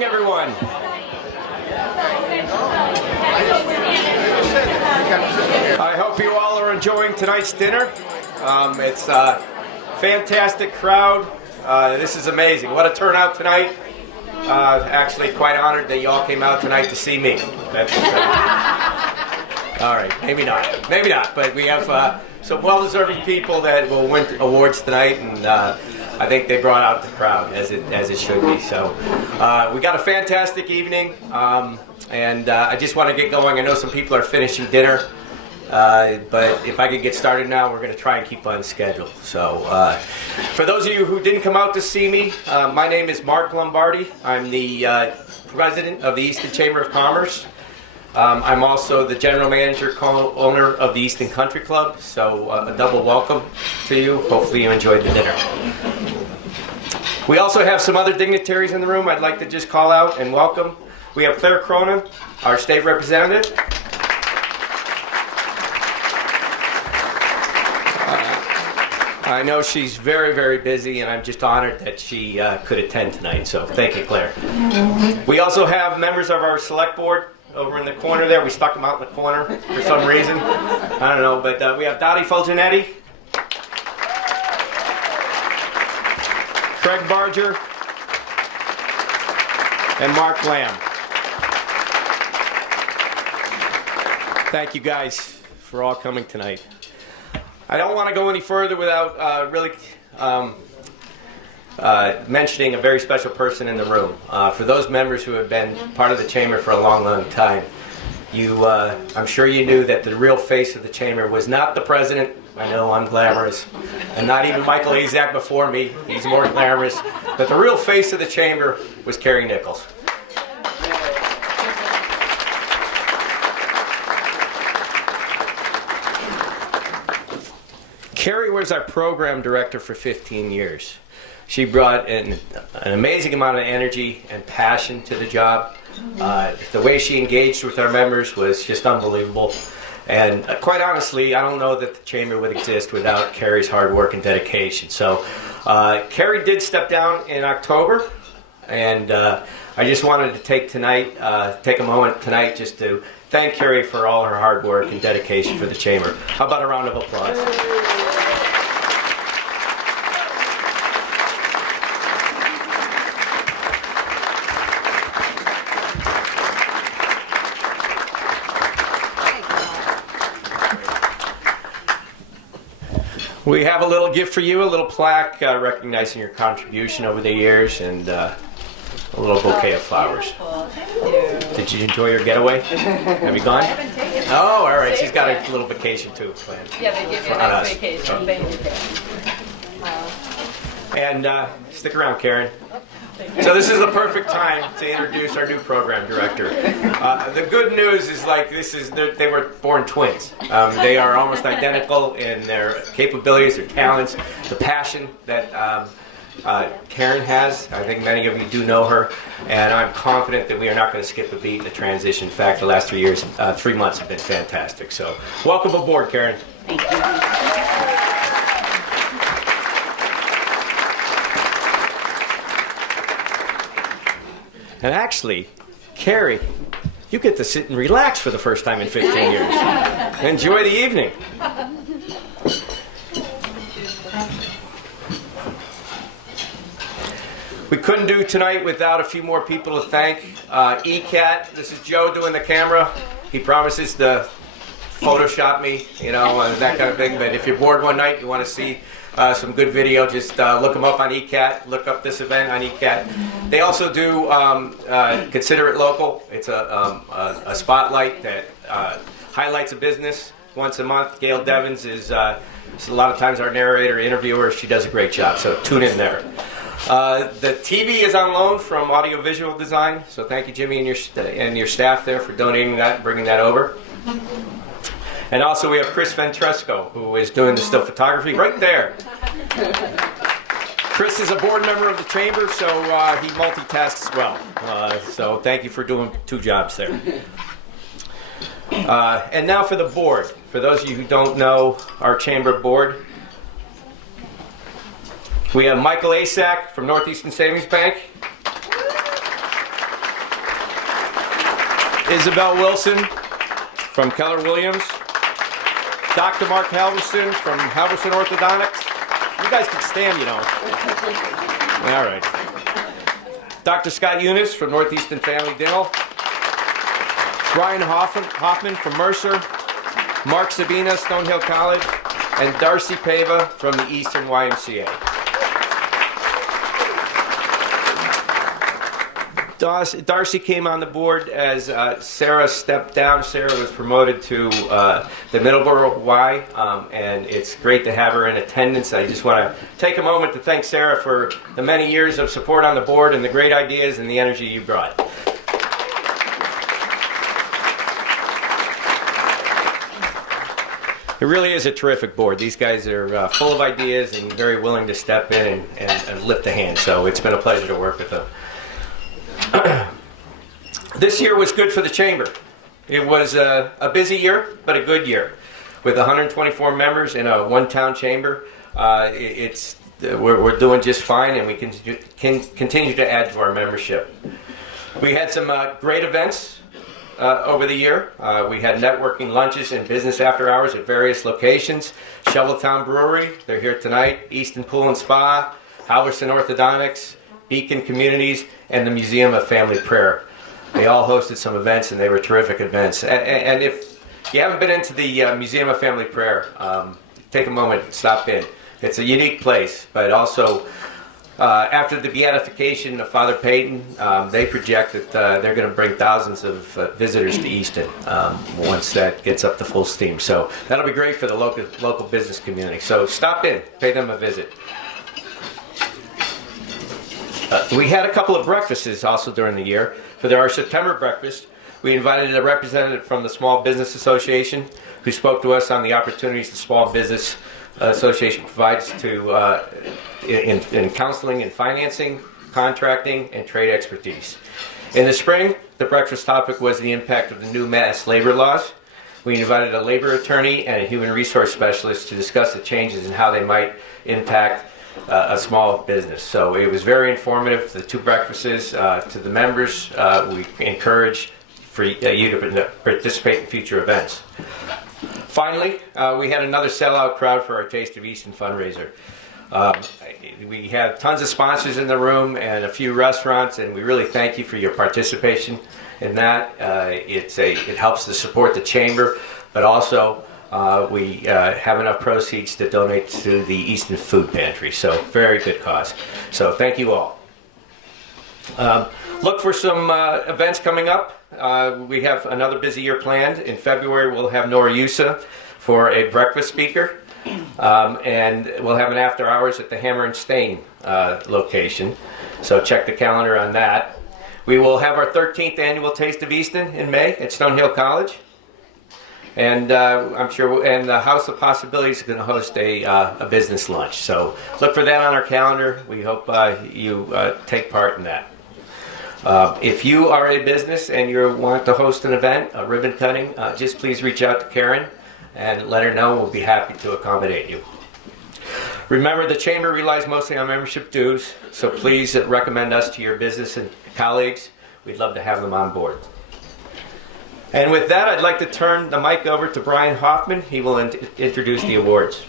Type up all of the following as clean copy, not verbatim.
evening, everyone. I hope you all are enjoying tonight's dinner. It's a fantastic crowd. This is amazing. What a turnout tonight. Actually, quite honored that you all came out tonight to see me. That's all right, maybe not. But we have some well-deserving people that will win awards tonight, and I think they brought out the crowd as it should be. So we got a fantastic evening, and I just want to get going. I know some people are finishing dinner, but if I could get started now, we're going to try and keep on schedule. So for those of you who didn't come out to see me, my name is Mark Lombardi. I'm the president of the Easton Chamber of Commerce. I'm also the general manager, owner of the Easton Country Club, so a double welcome to you. Hopefully you enjoyed the dinner. We also have some other dignitaries in the room I'd like to just call out and welcome. We have Claire Cronin, our state representative. I know she's very, very busy, and I'm just honored that she could attend tonight, so thank you, Claire. We also have members of our select board over in the corner there. We stuck them out in the corner for some reason. I don't know, but we have Dottie Fulgenetti, Craig Barger, and Mark Lamb. Thank you guys for all coming tonight. I don't want to go any further without really mentioning a very special person in the room. For those members who have been part of the chamber for a long, long time, I'm sure you knew that the real face of the chamber was not the president. I know I'm glamorous, and not even Michael Azak before me. He's more glamorous. But the real face of the chamber was Carrie Nichols. Carrie was our program director for 15 years. She brought in an amazing amount of energy and passion to the job. The way she engaged with our members was just unbelievable. And quite honestly, I don't know that the chamber would exist without Carrie's hard work and dedication. So Carrie did step down in October, and I just wanted to take a moment tonight just to thank Carrie for all her hard work and dedication for the chamber. How about a round of applause? We have a little gift for you, a little plaque recognizing your contribution over the years, and a little bouquet of flowers. Did you enjoy your getaway? Have you gone? I haven't taken it. Oh, all right. She's got a little vacation too planned. Yeah, they give you a nice vacation. And stick around, Karen. So this is the perfect time to introduce our new program director. The good news is they were born twins. They are almost identical in their capabilities, their talents, the passion that Karen has. I think many of you do know her, and I'm confident that we are not going to skip a beat in the transition. In fact, the last 3 months have been fantastic. So welcome aboard, Karen. Thank you. And actually, Carrie, you get to sit and relax for the first time in 15 years. Enjoy the evening. We couldn't do tonight without a few more people to thank. ECAT, this is Joe doing the camera. He promises to Photoshop me, that kind of thing. But if you're bored one night, you want to see some good video, just look them up on ECAT, look up this event on ECAT. They also do Consider It Local. It's a spotlight that highlights a business once a month. Gail Devins is a lot of times our narrator, interviewer. She does a great job, so tune in there. The TV is on loan from Audiovisual Design, so thank you, Jimmy, and your staff there for donating that and bringing that over. And also we have Chris Ventresco, who is doing the still photography right there. Chris is a board member of the chamber, so he multitasks well. So thank you for doing 2 jobs there. And now for the board. For those of you who don't know our chamber board, we have Michael Asak from Northeastern Savings Bank. Isabel Wilson from Keller Williams. Dr. Mark Halverson from Halverson Orthodontics. You guys can stand, you know. All right. Dr. Scott Eunice from Northeastern Family Dental. Brian Hoffman from Mercer. Mark Sabina, Stonehill College. And Darcy Pava from the Eastern YMCA. Darcy came on the board as Sarah stepped down. Sarah was promoted to the Middleborough Y, and it's great to have her in attendance. I just want to take a moment to thank Sarah for the many years of support on the board and the great ideas and the energy you brought. It really is a terrific board. These guys are full of ideas and very willing to step in and lift a hand, so it's been a pleasure to work with them. This year was good for the Chamber. It was a busy year, but a good year. With 124 members in a one-town chamber, we're doing just fine, and we can continue to add to our membership. We had some great events over the year. We had networking lunches and business after hours at various locations. Shoveltown Brewery, they're here tonight. Easton Pool and Spa, Halverson Orthodontics, Beacon Communities, and the Museum of Family Prayer. They all hosted some events, and they were terrific events. And if you haven't been into the Museum of Family Prayer, take a moment and stop in. It's a unique place, but also after the beatification of Father Peyton, they project that they're going to bring thousands of visitors to Easton once that gets up to full steam. So that'll be great for the local business community. So stop in, pay them a visit. We had a couple of breakfasts also during the year. For our September breakfast, we invited a representative from the Small Business Association who spoke to us on the opportunities the Small Business Association provides to in counseling and financing, contracting, and trade expertise. In the spring, the breakfast topic was the impact of the new mass labor laws. We invited a labor attorney and a human resource specialist to discuss the changes and how they might impact a small business. So it was very informative, the two breakfasts. To the members, we encourage for you to participate in future events. Finally, we had another sellout crowd for our Taste of Easton fundraiser. We have tons of sponsors in the room and a few restaurants, and we really thank you for your participation in that. It helps to support the chamber, but also we have enough proceeds to donate to the Easton Food Pantry. So very good cause. So thank you all. Look for some events coming up. We have another busy year planned. In February, we'll have Nora Yusa for a breakfast speaker. And we'll have an after hours at the Hammer and Stain location. So check the calendar on that. We will have our 13th annual Taste of Easton in May at Stonehill College. And I'm sure, and the House of Possibilities is going to host a business lunch. So look for that on our calendar. We hope you take part in that. If you are a business and you want to host an event, a ribbon cutting, just please reach out to Karen and let her know. We'll be happy to accommodate you. Remember, the Chamber relies mostly on membership dues, so please recommend us to your business and colleagues. We'd love to have them on board. And with that, I'd like to turn the mic over to Brian Hoffman. He will introduce the awards.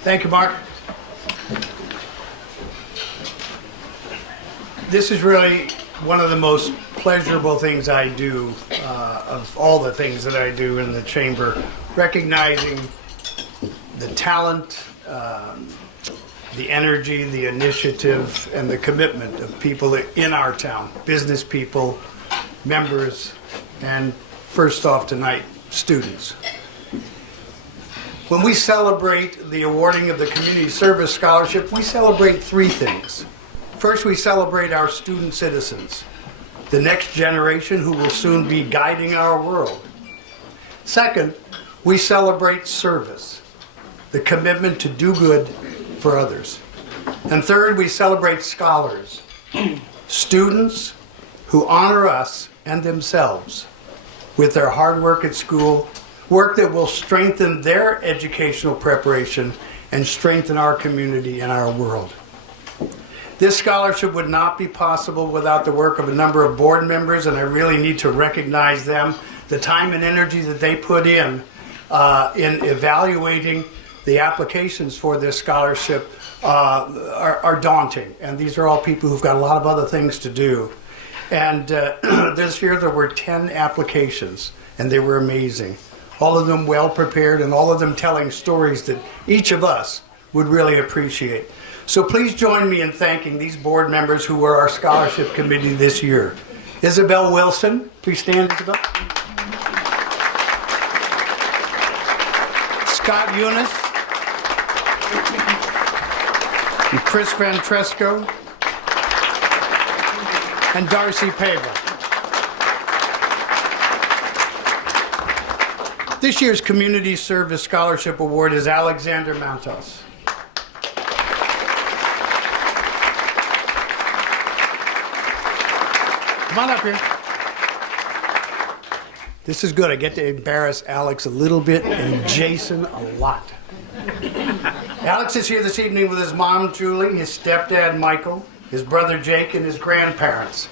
Thank you, Mark. This is really one of the most pleasurable things I do, of all the things that I do in the chamber, recognizing the talent, the energy, the initiative, and the commitment of people in our town, business people, members, and first off tonight, students. When we celebrate the awarding of the Community Service Scholarship, we celebrate three things. First, we celebrate our student citizens, the next generation who will soon be guiding our world. Second, we celebrate service, the commitment to do good for others. And third, we celebrate scholars, students who honor us and themselves with their hard work at school, work that will strengthen their educational preparation and strengthen our community and our world. This scholarship would not be possible without the work of a number of board members, and I really need to recognize them. The time and energy that they put in evaluating the applications for this scholarship are daunting. And these are all people who've got a lot of other things to do. And this year there were 10 applications, and they were amazing. All of them well prepared, and all of them telling stories that each of us would really appreciate. So please join me in thanking these board members who were our scholarship committee this year. Isabel Wilson, please stand, Isabel. Scott Eunice, and Chris Vantresco, and Darcy Pava. This year's Community Service Scholarship Award is Alexander Mantos. Come on up here. This is good. I get to embarrass Alex a little bit and Jason a lot. Alex is here this evening with his mom, Julie, his stepdad, Michael, his brother, Jake, and his grandparents.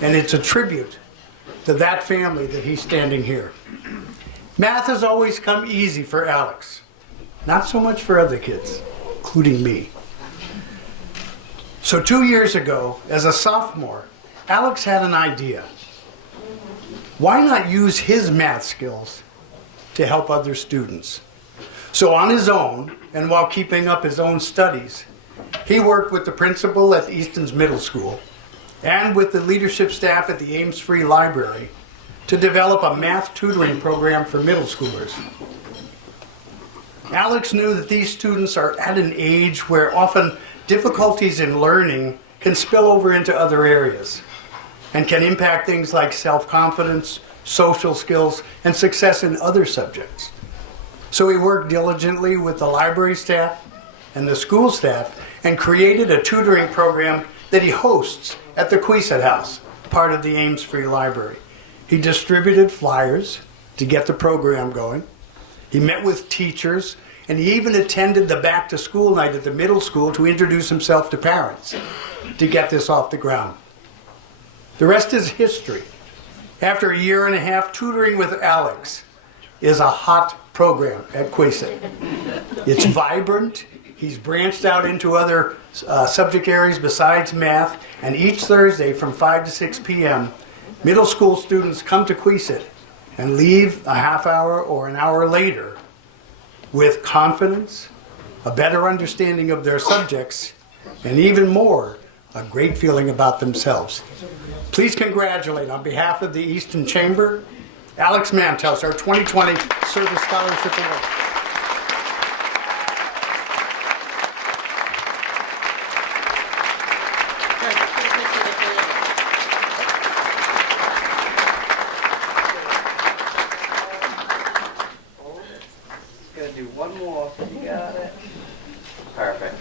And it's a tribute to that family that he's standing here. Math has always come easy for Alex. Not so much for other kids, including me. So 2 years ago, as a sophomore, Alex had an idea. Why not use his math skills to help other students? So on his own, and while keeping up his own studies, he worked with the principal at Easton's middle school and with the leadership staff at the Ames Free Library to develop a math tutoring program for middle schoolers. Alex knew that these students are at an age where often difficulties in learning can spill over into other areas and can impact things like self-confidence, social skills, and success in other subjects. So he worked diligently with the library staff and the school staff and created a tutoring program that he hosts at the Queeset House, part of the Ames Free Library. He distributed flyers to get the program going. He met with teachers, and he even attended the back-to-school night at the middle school to introduce himself to parents to get this off the ground. The rest is history. After a year and a half, tutoring with Alex is a hot program at Queeset. It's vibrant. He's branched out into other subject areas besides math, and each Thursday from 5 to 6 p.m., middle school students come to Queeset and leave a half hour or an hour later with confidence, a better understanding of their subjects, and even more, a great feeling about themselves. Please congratulate, on behalf of the Easton Chamber, Alex Mantos, our 2020 Service Scholarship Award. Gonna do one more. You got it. Perfect.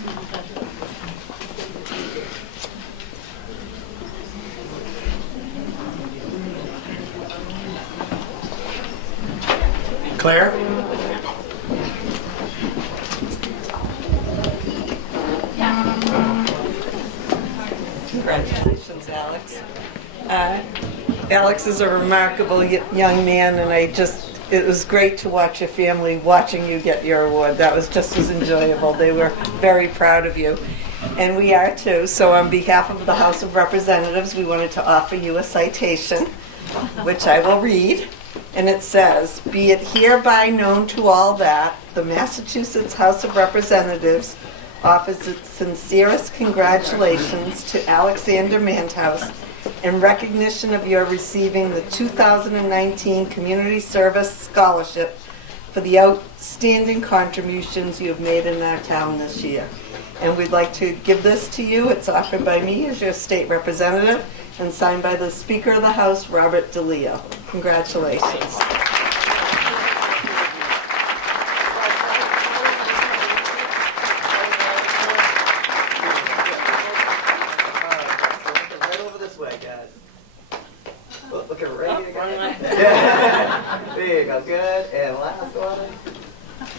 Claire? Congratulations, Alex. Alex is a remarkable young man, and it was great to watch your family watching you get your award. That was just as enjoyable. They were very proud of you. And we are too. So on behalf of the House of Representatives, we wanted to offer you a citation, which I will read. And it says, "Be it hereby known to all that the Massachusetts House of Representatives offers its sincerest congratulations to Alexander Mantos in recognition of your receiving the 2019 Community Service Scholarship for the outstanding contributions you have made in our town this year." And we'd like to give this to you. It's offered by me as your state representative and signed by the Speaker of the House, Robert DeLeo. Congratulations. Right over this way, guys. Looking right here. There you go. Good. And last one.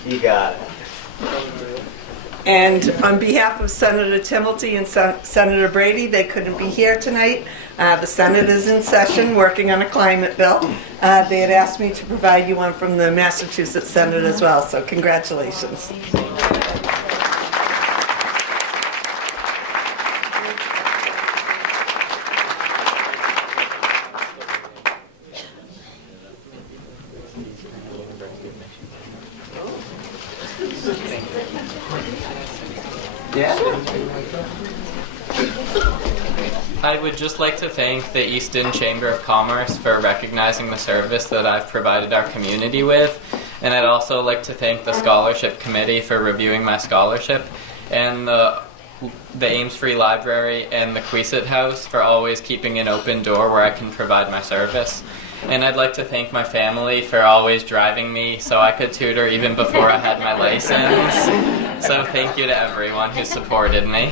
You got it. And on behalf of Senator Timilty and Senator Brady, they couldn't be here tonight. The Senate is in session working on a climate bill. They had asked me to provide you one from the Massachusetts Senate as well, so congratulations. Yeah. I would just like to thank the Easton Chamber of Commerce for recognizing the service that I've provided our community with. And I'd also like to thank the Scholarship Committee for reviewing my scholarship, and the Ames Free Library and the Queesit House for always keeping an open door where I can provide my service. And I'd like to thank my family for always driving me so I could tutor even before I had my license. So thank you to everyone who supported me.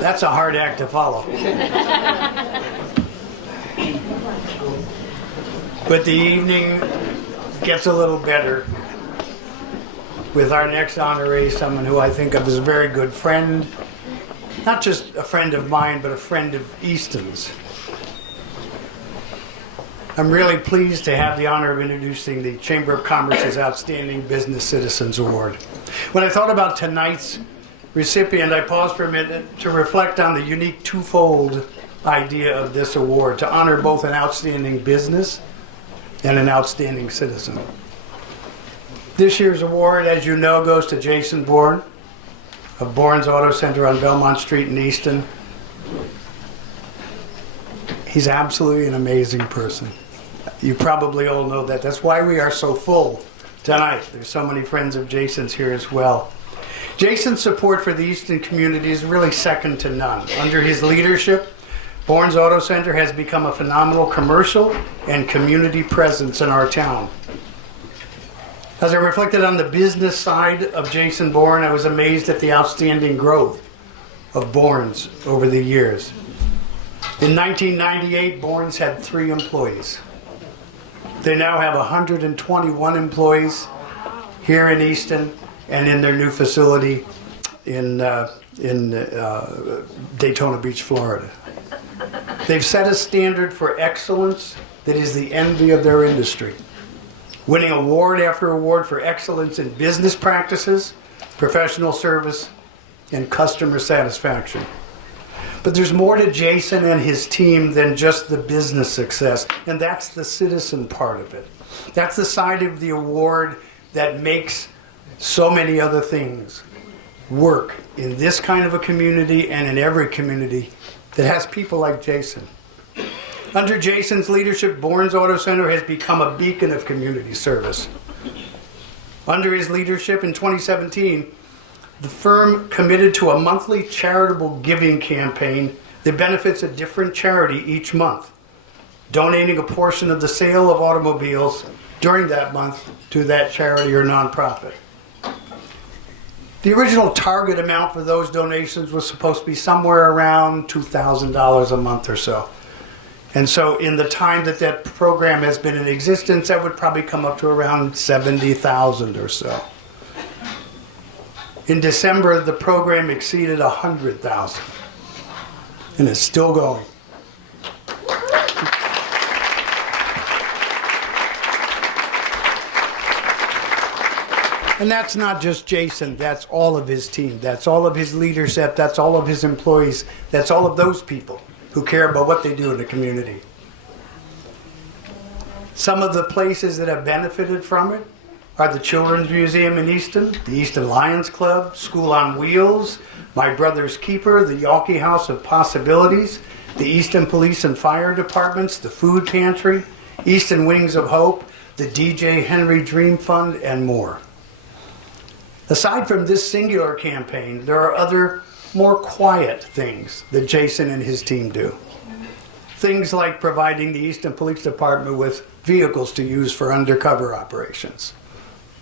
That's a hard act to follow. But the evening gets a little better with our next honoree, someone who I think of as a very good friend. Not just a friend of mine, but a friend of Easton's. I'm really pleased to have the honor of introducing the Chamber of Commerce's Outstanding Business Citizens Award. When I thought about tonight's recipient, I paused for a minute to reflect on the unique twofold idea of this award, to honor both an outstanding business and an outstanding citizen. This year's award, as you know, goes to Jason Bourne of Bourne's Auto Center on Belmont Street in Easton. He's absolutely an amazing person. You probably all know that. That's why we are so full tonight. There's so many friends of Jason's here as well. Jason's support for the Easton community is really second to none. Under his leadership, Bourne's Auto Center has become a phenomenal commercial and community presence in our town. As I reflected on the business side of Jason Bourne, I was amazed at the outstanding growth of Bourne's over the years. In 1998, Bourne's had 3 employees. They now have 121 employees here in Easton and in their new facility in Daytona Beach, Florida. They've set a standard for excellence that is the envy of their industry, winning award after award for excellence in business practices, professional service, and customer satisfaction. But there's more to Jason and his team than just the business success, and that's the citizen part of it. That's the side of the award that makes so many other things work in this kind of a community and in every community that has people like Jason. Under Jason's leadership, Bourne's Auto Center has become a beacon of community service. Under his leadership in 2017, the firm committed to a monthly charitable giving campaign that benefits a different charity each month, donating a portion of the sale of automobiles during that month to that charity or nonprofit. The original target amount for those donations was supposed to be somewhere around $2,000 a month or so. And so in the time that that program has been in existence, that would probably come up to around $70,000 or so. In December, the program exceeded $100,000, and it's still going. And that's not just Jason, that's all of his team, that's all of his leadership, that's all of his employees, that's all of those people who care about what they do in the community. Some of the places that have benefited from it are the Children's Museum in Easton, the Easton Lions Club, School on Wheels, My Brother's Keeper, the Yawkey House of Possibilities, the Easton Police and Fire Departments, the Food Pantry, Easton Wings of Hope, the DJ Henry Dream Fund, and more. Aside from this singular campaign, there are other more quiet things that Jason and his team do. Things like providing the Easton Police Department with vehicles to use for undercover operations.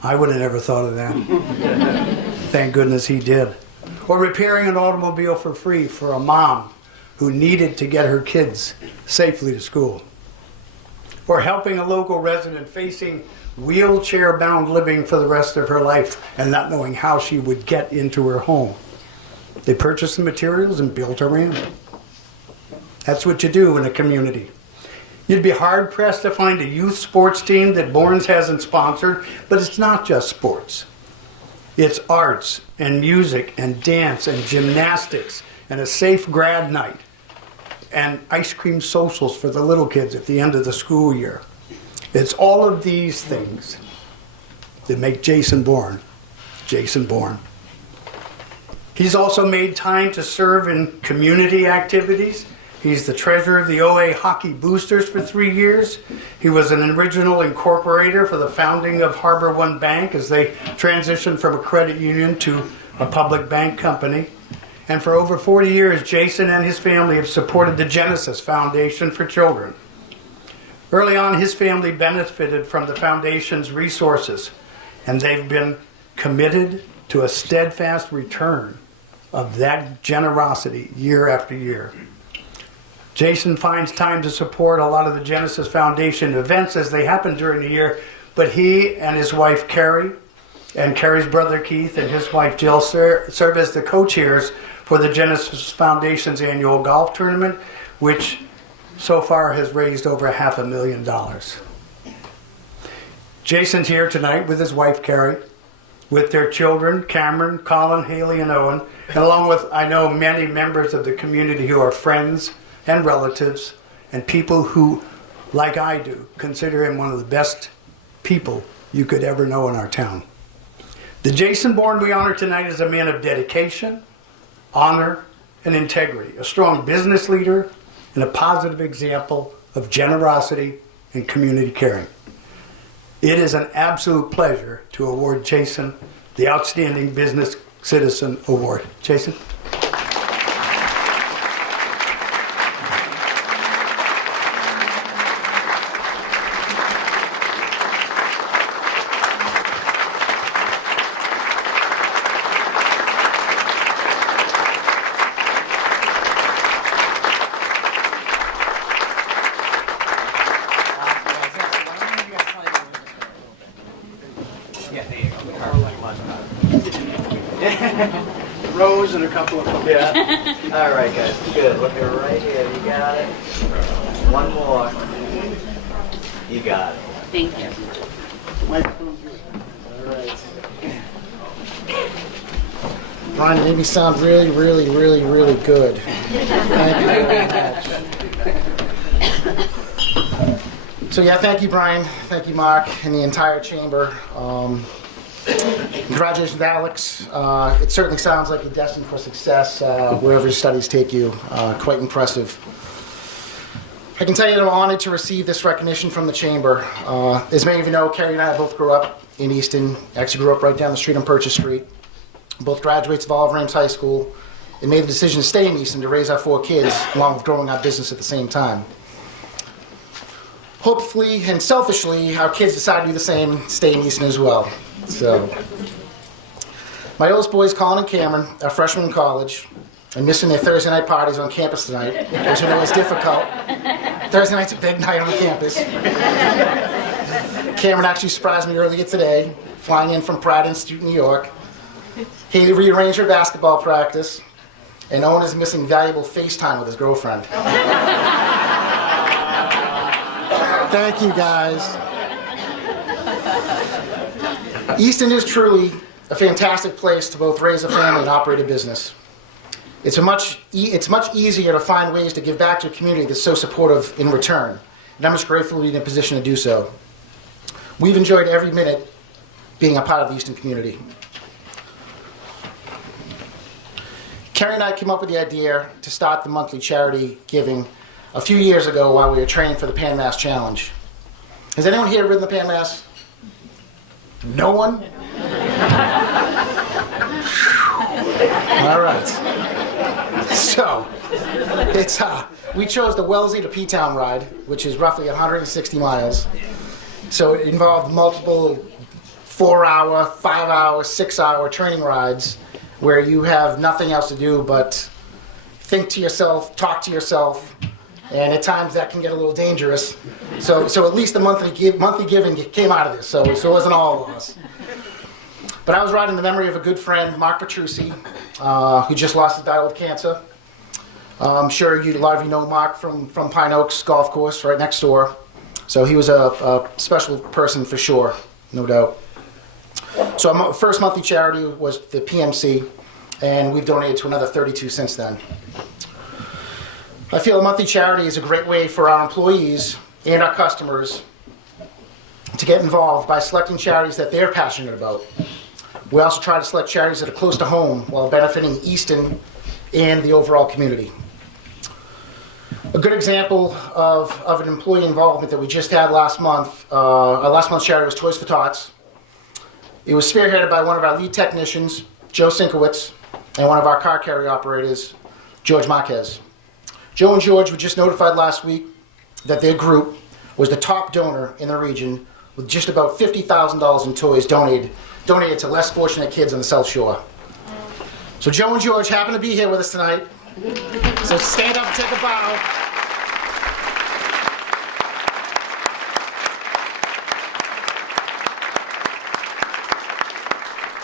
I would have never thought of that. Thank goodness he did. Or repairing an automobile for free for a mom who needed to get her kids safely to school. Or helping a local resident facing wheelchair-bound living for the rest of her life and not knowing how she would get into her home. They purchased the materials and built a ramp. That's what you do in a community. You'd be hard-pressed to find a youth sports team that Bourne's hasn't sponsored, but it's not just sports. It's arts and music and dance and gymnastics and a safe grad night and ice cream socials for the little kids at the end of the school year. It's all of these things that make Jason Bourne, Jason Bourne. He's also made time to serve in community activities. He's the treasurer of the OA Hockey Boosters for 3 years. He was an original incorporator for the founding of Harbor One Bank as they transitioned from a credit union to a public bank company. And for over 40 years, Jason and his family have supported the Genesis Foundation for Children. Early on, his family benefited from the foundation's resources, and they've been committed to a steadfast return of that generosity year after year. Jason finds time to support a lot of the Genesis Foundation events as they happen during the year, but he and his wife Carrie, and Carrie's brother Keith and his wife Jill serve as the co-chairs for the Genesis Foundation's annual golf tournament, which so far has raised over $500,000. Jason's here tonight with his wife Carrie, with their children Cameron, Colin, Haley, and Owen, and along with, I know, many members of the community who are friends and relatives and people who, like I do, consider him one of the best people you could ever know in our town. The Jason Bourne we honor tonight is a man of dedication, honor, and integrity, a strong business leader, and a positive example of generosity and community caring. It is an absolute pleasure to award Jason the Outstanding Business Citizen Award. Jason? Rose and a couple of them. Yeah. All right, guys. Good. Looking right here. You got it. One more. You got it. Thank you. All right. Brian, you made me sound really, really, really, really good. Thank you very much. So yeah, thank you, Brian. Thank you, Mark, and the entire chamber. Congratulations, Alex. It certainly sounds like you're destined for success wherever your studies take you. Quite impressive. I can tell you that I'm honored to receive this recognition from the chamber. As many of you know, Carrie and I both grew up in Easton. Actually grew up right down the street on Purchase Street. Both graduates of Olive Ramsey High School and made the decision to stay in Easton to raise our 4 kids along with growing our business at the same time. Hopefully and selfishly, our kids decide to do the same, stay in Easton as well. So, my oldest boys, Colin and Cameron, are freshmen in college and missing their Thursday night parties on campus tonight, which I know is difficult. Thursday night's a big night on the campus. Cameron actually surprised me earlier today, flying in from Pratt Institute, New York. He rearranged her basketball practice, and Owen is missing valuable FaceTime with his girlfriend. Thank you, guys. Easton is truly a fantastic place to both raise a family and operate a business. It's much easier to find ways to give back to a community that's so supportive in return, and I'm just grateful to be in a position to do so. We've enjoyed every minute being a part of the Easton community. Carrie and I came up with the idea to start the monthly charity giving a few years ago while we were training for the Pan Mass Challenge. Has anyone here ridden the Pan Mass? No one? All right. we chose the Wellesley to P-Town ride, which is roughly 160 miles. So it involved multiple 4-hour, 5-hour, 6-hour training rides where you have nothing else to do but think to yourself, talk to yourself, and at times that can get a little dangerous. So at least the monthly giving came out of this, so it wasn't all loss. But I was riding the memory of a good friend, Mark Petrucci, who just lost his battle with cancer. I'm sure a lot of you know Mark from Pine Oaks Golf Course right next door. So he was a special person for sure, no doubt. So our first monthly charity was the PMC, and we've donated to another 32 since then. I feel a monthly charity is a great way for our employees and our customers to get involved by selecting charities that they're passionate about. We also try to select charities that are close to home while benefiting Easton and the overall community. A good example of an employee involvement that we just had last month, our last month's charity was Toys for Tots. It was spearheaded by one of our lead technicians, Joe Sinkowitz, and one of our car carrier operators, George Marquez. Joe and George were just notified last week that their group was the top donor in the region with just about $50,000 in toys donated to less fortunate kids on the South Shore. So Joe and George happen to be here with us tonight. So stand up and take a bow.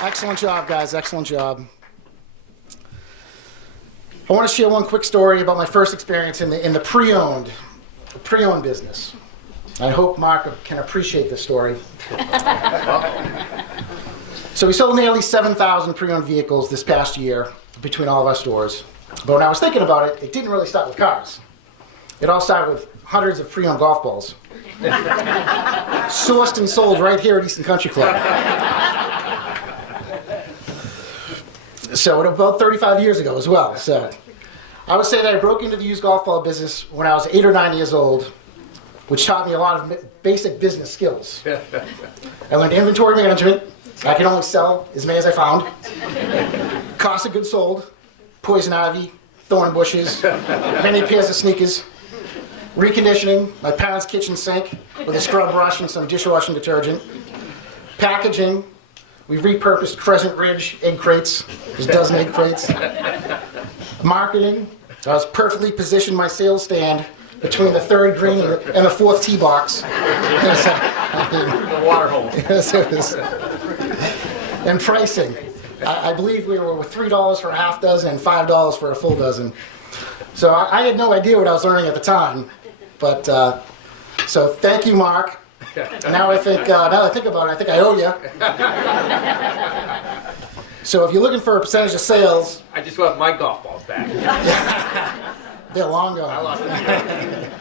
Excellent job, guys. Excellent job. I want to share one quick story about my first experience in the pre-owned business. I hope Mark can appreciate this story. So we sold nearly 7,000 pre-owned vehicles this past year between all of our stores. But when I was thinking about it, it didn't really start with cars. It all started with hundreds of pre-owned golf balls. Sourced and sold right here at Easton Country Club. So about 35 years ago as well. So I would say that I broke into the used golf ball business when I was 8 or 9 years old, which taught me a lot of basic business skills. I learned inventory management. I could only sell as many as I found. Cost of goods sold, poison ivy, thorn bushes, many pairs of sneakers. Reconditioning, my parents' kitchen sink with a scrub brush and some dishwashing detergent. Packaging, we repurposed Crescent Ridge egg crates. There's a dozen egg crates. Marketing, I was perfectly positioned my sales stand between the third green and the fourth tee box. The water hole. Yes, it was. And pricing, I believe we were with $3 for a half dozen and $5 for a full dozen. So I had no idea what I was learning at the time. But so thank you, Mark. Now I think about it, I think I owe you. So if you're looking for a percentage of sales, I just want my golf balls back. they're long gone. I lost them.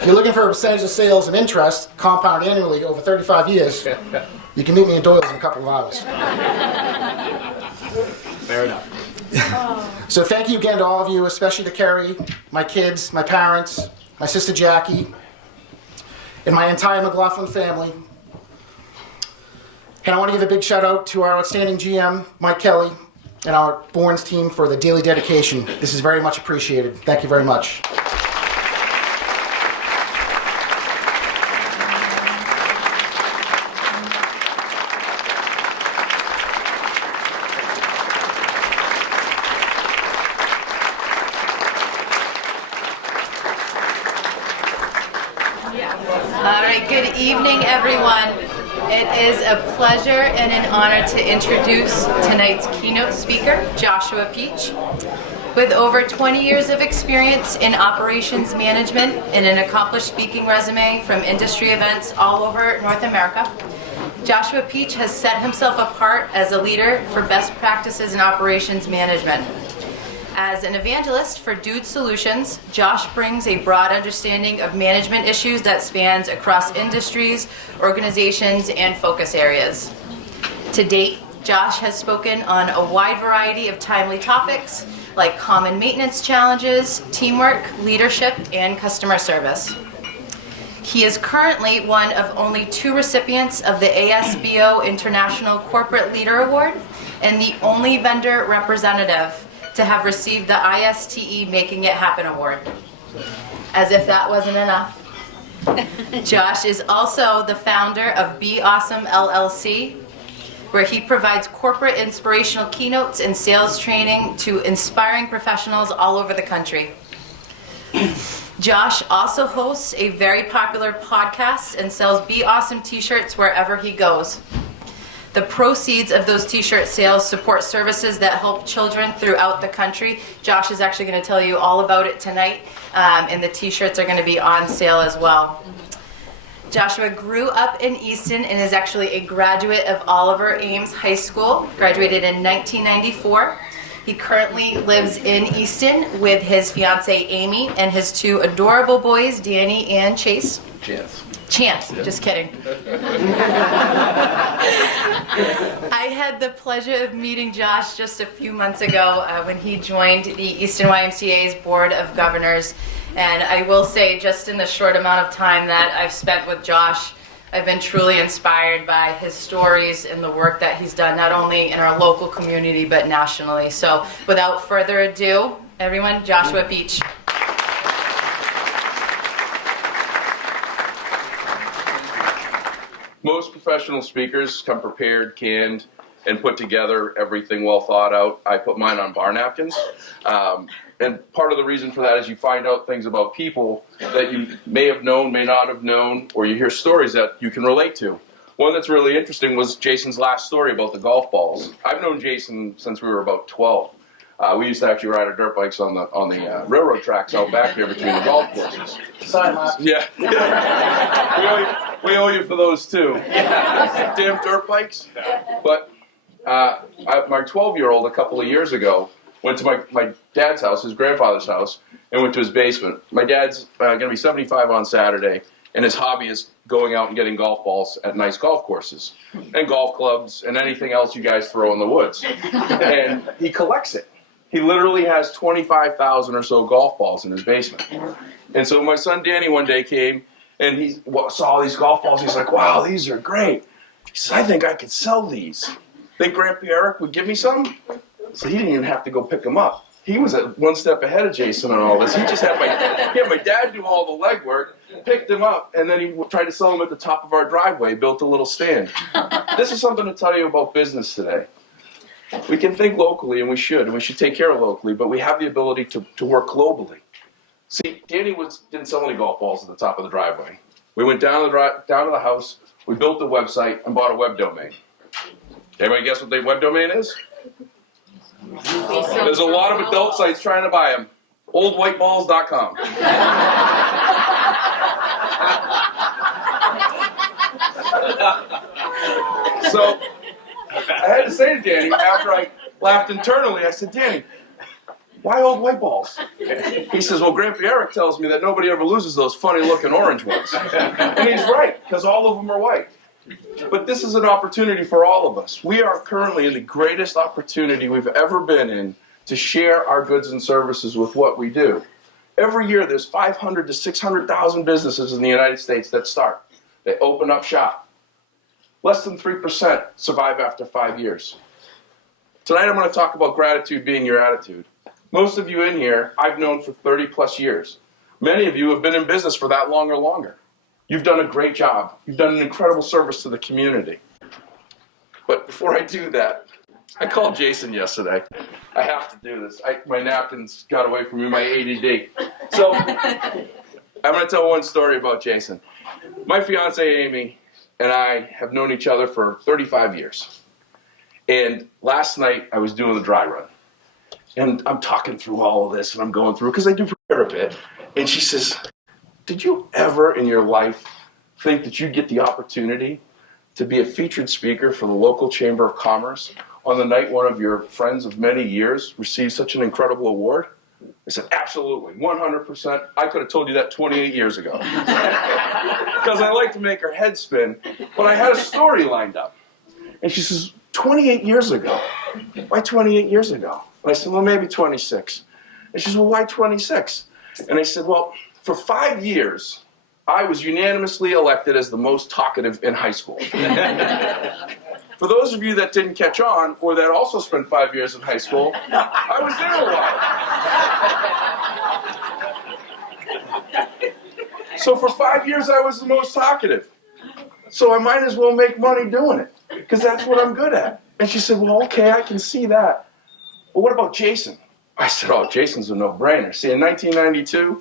If you're looking for a percentage of sales and interest, compound annually over 35 years, you can meet me in Doyle's in a couple of hours. Fair enough. So thank you again to all of you, especially to Carrie, my kids, my parents, my sister Jackie, and my entire McLaughlin family. And I want to give a big shout out to our outstanding GM, Mike Kelly, and our Bournes team for the daily dedication. This is very much appreciated. Thank you very much. All right, good evening, everyone. It is a pleasure and an honor to introduce tonight's keynote speaker, Joshua Peach. With over 20 years of experience in operations management and an accomplished speaking resume from industry events all over North America, Joshua Peach has set himself apart as a leader for best practices in operations management. As an evangelist for Dude Solutions, Josh brings a broad understanding of management issues that spans across industries, organizations, and focus areas. To date, Josh has spoken on a wide variety of timely topics like common maintenance challenges, teamwork, leadership, and customer service. He is currently one of only 2 recipients of the ASBO International Corporate Leader Award and the only vendor representative to have received the ISTE Making It Happen Award. As if that wasn't enough, Josh is also the founder of Be Awesome LLC, where he provides corporate inspirational keynotes and sales training to inspiring professionals all over the country. Josh also hosts a very popular podcast and sells Be Awesome t-shirts wherever he goes. The proceeds of those t-shirt sales support services that help children throughout the country. Josh is actually going to tell you all about it tonight, and the t-shirts are going to be on sale as well. Joshua grew up in Easton and is actually a graduate of Oliver Ames High School, graduated in 1994. He currently lives in Easton with his fiancée Amy and his 2 adorable boys, Danny and Chase. Chance, just kidding. I had the pleasure of meeting Josh just a few months ago when he joined the Easton YMCA's Board of Governors. And I will say, just in the short amount of time that I've spent with Josh, I've been truly inspired by his stories and the work that he's done, not only in our local community, but nationally. So without further ado, everyone, Joshua Beach. Most professional speakers come prepared, canned, and put together everything well thought out. I put mine on bar napkins. And part of the reason for that is you find out things about people that you may have known, may not have known, or you hear stories that you can relate to. One that's really interesting was Jason's last story about the golf balls. I've known Jason since we were about 12. We used to actually ride our dirt bikes on the railroad tracks out back here between the golf courses. Sorry, Mark. Yeah. we owe you for those too. Damn dirt bikes. But my 12-year-old a couple of years ago went to my dad's house, his grandfather's house, and went to his basement. My dad's going to be 75 on Saturday, and his hobby is going out and getting golf balls at nice golf courses, and golf clubs, and anything else you guys throw in the woods. And he collects it. He literally has 25,000 or so golf balls in his basement. And so my son Danny one day came, and he saw these golf balls. He's like, wow, these are great. He says, I think I could sell these. Think Grandpa Eric would give me some? So he didn't even have to go pick them up. He was one step ahead of Jason on all this. He just had my dad do all the legwork, picked them up, and then he tried to sell them at the top of our driveway, built a little stand. This is something to tell you about business today. We can think locally, and we should take care of locally, but we have the ability to work globally. See, Danny didn't sell any golf balls at the top of the driveway. We went down to the house, we built the website, and bought a web domain. Anybody guess what the web domain is? There's a lot of adult sites trying to buy them. Oldwhiteballs.com. So I had to say to Danny, after I laughed internally, I said, Danny, why old white balls? He says, well, Grandpa Eric tells me that nobody ever loses those funny-looking orange ones. And he's right, because all of them are white. But this is an opportunity for all of us. We are currently in the greatest opportunity we've ever been in to share our goods and services with what we do. Every year there's 500 to 600,000 businesses in the United States that start. They open up shop. Less than 3% survive after 5 years. Tonight I'm going to talk about gratitude being your attitude. Most of you in here I've known for 30 plus years. Many of you have been in business for that long or longer. You've done a great job. You've done an incredible service to the community. But before I do that, I called Jason yesterday. I have to do this. My napkins got away from me, my ADD. So I'm going to tell one story about Jason. My fiancée, Amy, and I have known each other for 35 years. And last night I was doing the dry run. And I'm talking through all of this, and I'm going through, because I do prepare a bit. And she says, did you ever in your life think that you'd get the opportunity to be a featured speaker for the local Chamber of Commerce on the night one of your friends of many years received such an incredible award? I said, absolutely, 100%. I could have told you that 28 years ago. Because I like to make her head spin, but I had a story lined up. And she says, 28 years ago? Why 28 years ago? And I said, well, maybe 26. And she says, well, why 26? And I said, well, for 5 years, I was unanimously elected as the most talkative in high school. For those of you that didn't catch on, or that also spent 5 years in high school, I was there a while. So for 5 years, I was the most talkative. So I might as well make money doing it, because that's what I'm good at. And she said, well, okay, I can see that. Well, what about Jason? I said, oh, Jason's a no-brainer. See, in 1992,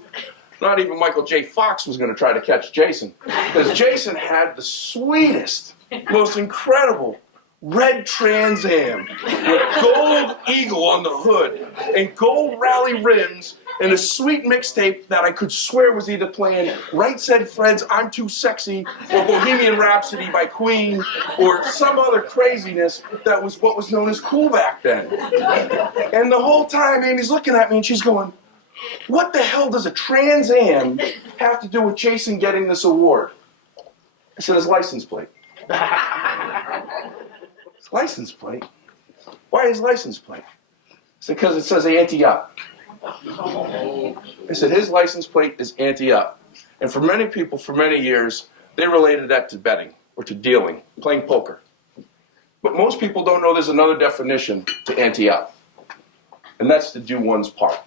not even Michael J. Fox was going to try to catch Jason, because Jason had the sweetest, most incredible red Trans Am with gold eagle on the hood and gold rally rims and a sweet mixtape that I could swear was either playing Right Said Fred's I'm Too Sexy or Bohemian Rhapsody by Queen or some other craziness that was what was known as cool back then. And the whole time Amy's looking at me and she's going, what the hell does a Trans Am have to do with Jason getting this award? I said, his license plate. His license plate? Why his license plate? I said, because it says anti-up. I said, his license plate is anti-up. And for many people, for many years, they related that to betting or to dealing, playing poker. But most people don't know there's another definition to anti-up. And that's to do one's part.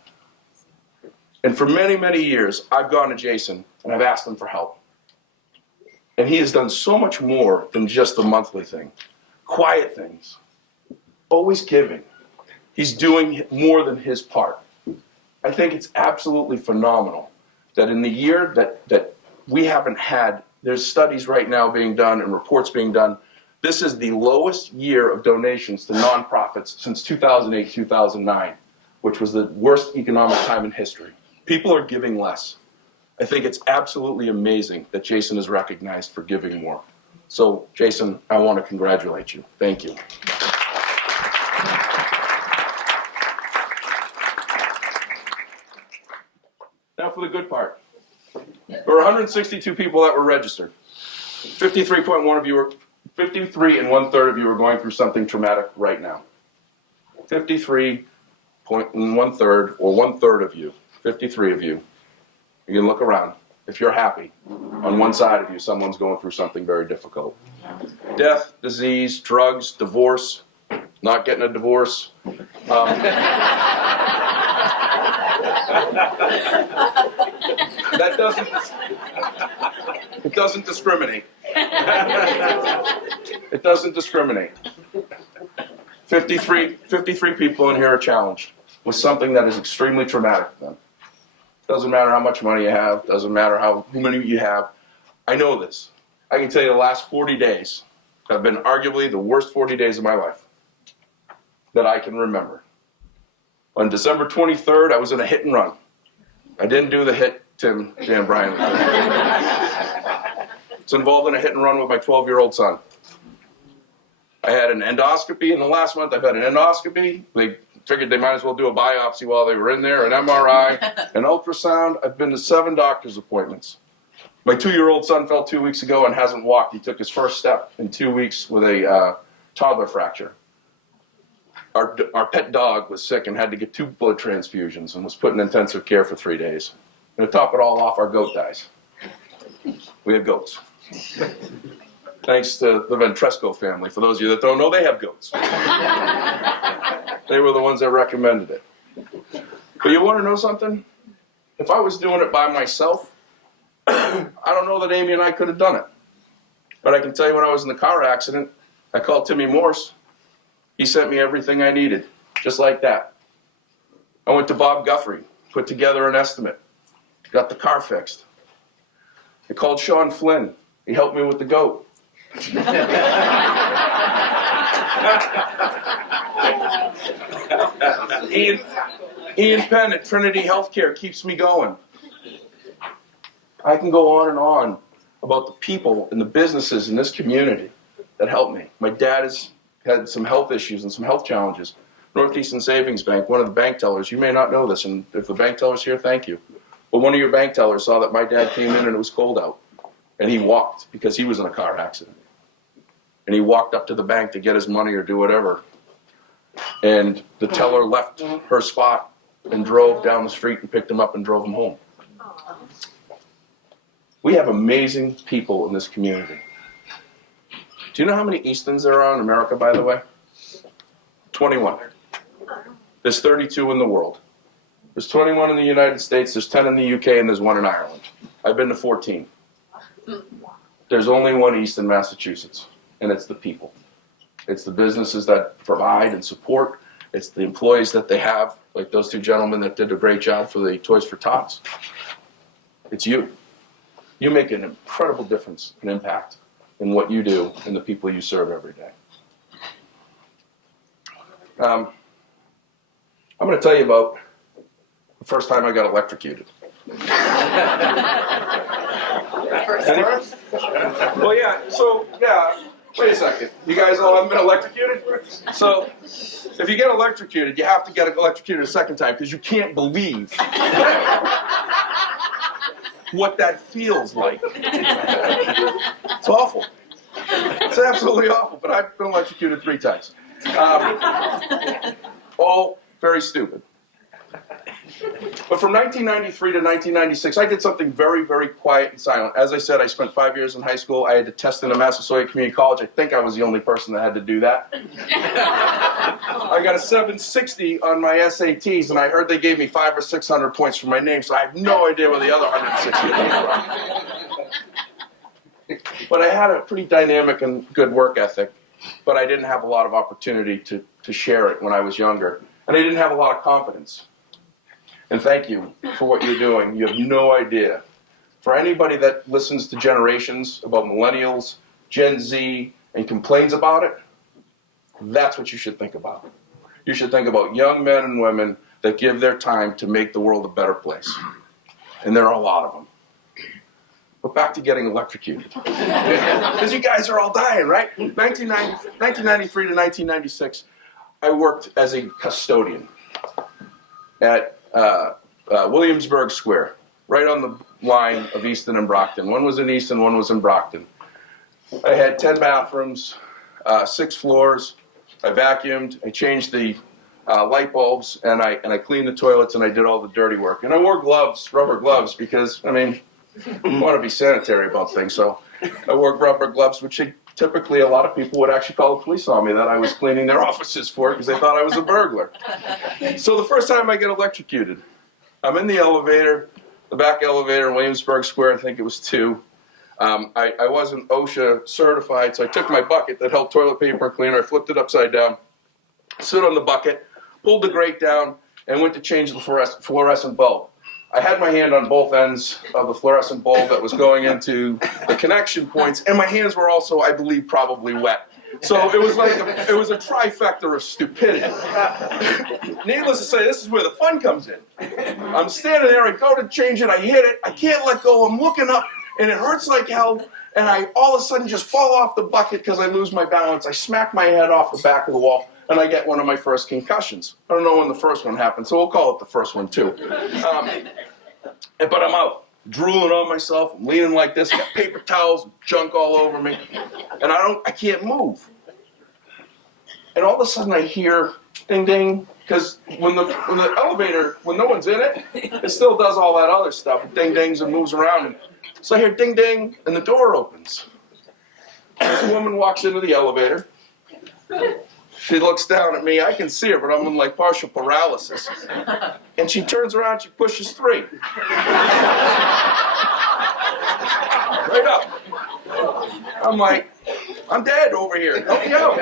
And for many, many years, I've gone to Jason and I've asked him for help. And he has done so much more than just the monthly thing. Quiet things. Always giving. He's doing more than his part. I think it's absolutely phenomenal that in the year that we haven't had, there's studies right now being done and reports being done. This is the lowest year of donations to nonprofits since 2008, 2009, which was the worst economic time in history. People are giving less. I think it's absolutely amazing that Jason is recognized for giving more. So, Jason, I want to congratulate you. Thank you. Now for the good part. There were 162 people that were registered. 53.1 of you were, 53 and 1/3 of you are going through something traumatic right now. 53 and 1/3, or 1/3 of you, 53 of you. You can look around. If you're happy, on one side of you, someone's going through something very difficult. Death, disease, drugs, divorce, not getting a divorce. That doesn't discriminate. It doesn't discriminate. 53 people in here are challenged with something that is extremely traumatic to them. Doesn't matter how much money you have, doesn't matter how many you have. I know this. I can tell you the last 40 days have been arguably the worst 40 days of my life that I can remember. On December 23rd, I was in a hit and run. I didn't do the hit Dan Bryan. I was involved in a hit and run with my 12-year-old son. I had an endoscopy in the last month. I've had an endoscopy. They figured they might as well do a biopsy while they were in there, an MRI, an ultrasound. I've been to 7 doctor's appointments. My 2-year-old son fell 2 weeks ago and hasn't walked. He took his first step in 2 weeks with a toddler fracture. Our pet dog was sick and had to get 2 blood transfusions and was put in intensive care for 3 days. And to top it all off, our goat dies. We have goats. Thanks to the Ventresco family. For those of you that don't know, they have goats. They were the ones that recommended it. But you want to know something? If I was doing it by myself, I don't know that Amy and I could have done it. But I can tell you when I was in the car accident, I called Timmy Morse. He sent me everything I needed, just like that. I went to Bob Guthrie, put together an estimate, got the car fixed. I called Sean Flynn. He helped me with the goat. Ian Penn at Trinity Healthcare keeps me going. I can go on and on about the people and the businesses in this community that help me. My dad has had some health issues and some health challenges. Northeastern Savings Bank, one of the bank tellers, you may not know this, and if the bank teller's here, thank you. But one of your bank tellers saw that my dad came in and it was cold out. And he walked because he was in a car accident. And he walked up to the bank to get his money or do whatever. And the teller left her spot and drove down the street and picked him up and drove him home. We have amazing people in this community. Do you know how many Eastons there are in America, by the way? 21. There's 32 in the world. There's 21 in the United States, there's 10 in the UK, and there's 1 in Ireland. I've been to 14. There's only one East in Massachusetts, and it's the people. It's the businesses that provide and support. It's the employees that they have, like those two gentlemen that did a great job for the Toys for Tots. It's you. You make an incredible difference and impact in what you do and the people you serve every day. I'm going to tell you about the first time I got electrocuted. Well, yeah, wait a second. You guys all haven't been electrocuted? So, if you get electrocuted, you have to get electrocuted a second time because you can't believe what that feels like. It's awful. It's absolutely awful, but I've been electrocuted 3 times. All very stupid. But from 1993 to 1996, I did something very, very quiet and silent. As I said, I spent 5 years in high school. I had to test into Massasoit Community College. I think I was the only person that had to do that. I got a 760 on my SATs, and I heard they gave me 500 or 600 points for my name, so I have no idea where the other 160 came from. But I had a pretty dynamic and good work ethic, but I didn't have a lot of opportunity to share it when I was younger. And I didn't have a lot of confidence. And thank you for what you're doing. You have no idea. For anybody that listens to generations about millennials, Gen Z, and complains about it, that's what you should think about. You should think about young men and women that give their time to make the world a better place. And there are a lot of them. But back to getting electrocuted. Because you guys are all dying, right? 1993 to 1996, I worked as a custodian at Williamsburg Square, right on the line of Easton and Brockton. One was in Easton, one was in Brockton. I had 10 bathrooms, 6 floors. I vacuumed, I changed the light bulbs, and I cleaned the toilets, and I did all the dirty work. And I wore gloves, rubber gloves, because, I mean, I want to be sanitary about things. So I wore rubber gloves, which typically a lot of people would actually call the police on me that I was cleaning their offices for because they thought I was a burglar. So the first time I get electrocuted, I'm in the elevator, the back elevator in Williamsburg Square, I think it was 2. I wasn't OSHA certified, so I took my bucket that held toilet paper and cleaner, I flipped it upside down, stood on the bucket, pulled the grate down, and went to change the fluorescent bulb. I had my hand on both ends of the fluorescent bulb that was going into the connection points, and my hands were also, I believe, probably wet. So it was like it was a trifecta of stupidity. Needless to say, this is where the fun comes in. I'm standing there, I go to change it, I hit it, I can't let go, I'm looking up, and it hurts like hell, and I all of a sudden just fall off the bucket because I lose my balance. I smack my head off the back of the wall, and I get one of my first concussions. I don't know when the first one happened, so we'll call it the first one too. But I'm out, drooling on myself, I'm leaning like this, got paper towels, junk all over me, and I can't move. And all of a sudden I hear ding ding, because when the elevator, when no one's in it, it still does all that other stuff. It ding dings and moves around. So I hear ding ding, and the door opens. This woman walks into the elevator. She looks down at me. I can see her, but I'm in like partial paralysis. And she turns around, she pushes 3. Right up. I'm like, I'm dead over here. Help me out.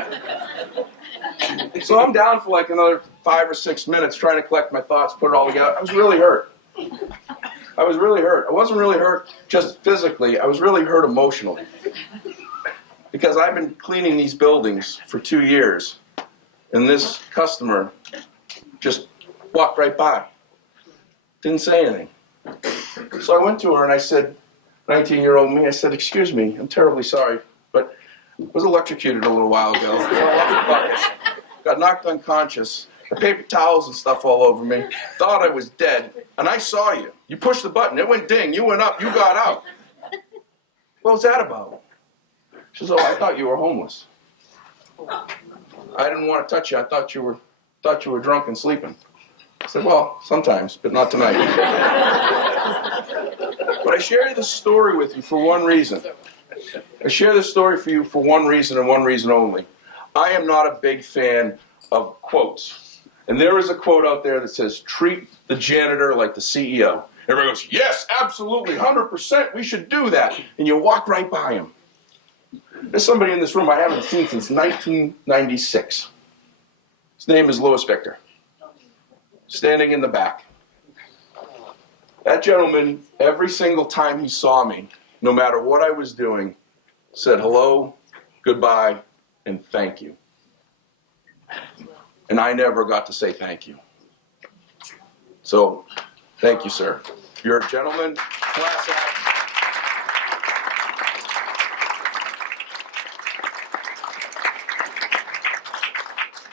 So I'm down for like another 5 or 6 minutes trying to collect my thoughts, put it all together. I was really hurt. I was really hurt. I wasn't really hurt just physically. I was really hurt emotionally. Because I've been cleaning these buildings for 2 years. And this customer just walked right by. Didn't say anything. So I went to her and I said, 19-year-old me, I said, excuse me, I'm terribly sorry, but I was electrocuted a little while ago. Fell off the bucket, got knocked unconscious, the paper towels and stuff all over me, thought I was dead, and I saw you. You pushed the button, it went ding, you went up, you got out. What was that about? She says, oh, I thought you were homeless. I didn't want to touch you. I thought you were drunk and sleeping. I said, well, sometimes, but not tonight. But I share this story with you for one reason, I share this story for you for one reason and one reason only. I am not a big fan of quotes. And there is a quote out there that says, treat the janitor like the CEO. Everybody goes, yes, absolutely, 100%, we should do that. And you walk right by him. There's somebody in this room I haven't seen since 1996. His name is Louis Victor, standing in the back. That gentleman, every single time he saw me, no matter what I was doing, said hello, goodbye, and thank you. And I never got to say thank you. So, thank you, sir. You're a gentleman, class act.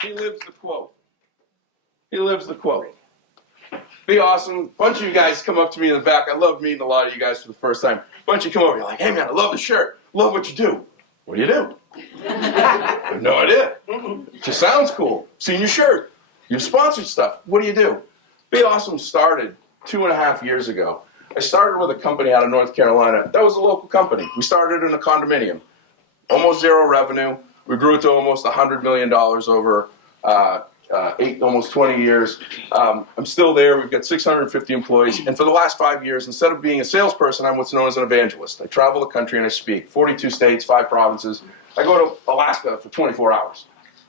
He lives the quote. He lives the quote. Be awesome. A bunch of you guys come up to me in the back. I love meeting a lot of you guys for the first time. A bunch of you come over, you're like, hey man, I love the shirt. Love what you do. What do you do? I have no idea. It just sounds cool. Seen your shirt. You've sponsored stuff. What do you do? Be Awesome started 2.5 years ago. I started with a company out of North Carolina. That was a local company. We started in a condominium. Almost zero revenue. We grew it to almost $100 million over almost 20 years. I'm still there. We've got 650 employees. And for the last 5 years, instead of being a salesperson, I'm what's known as an evangelist. I travel the country and I speak. 42 states, 5 provinces. I go to Alaska for 24 hours.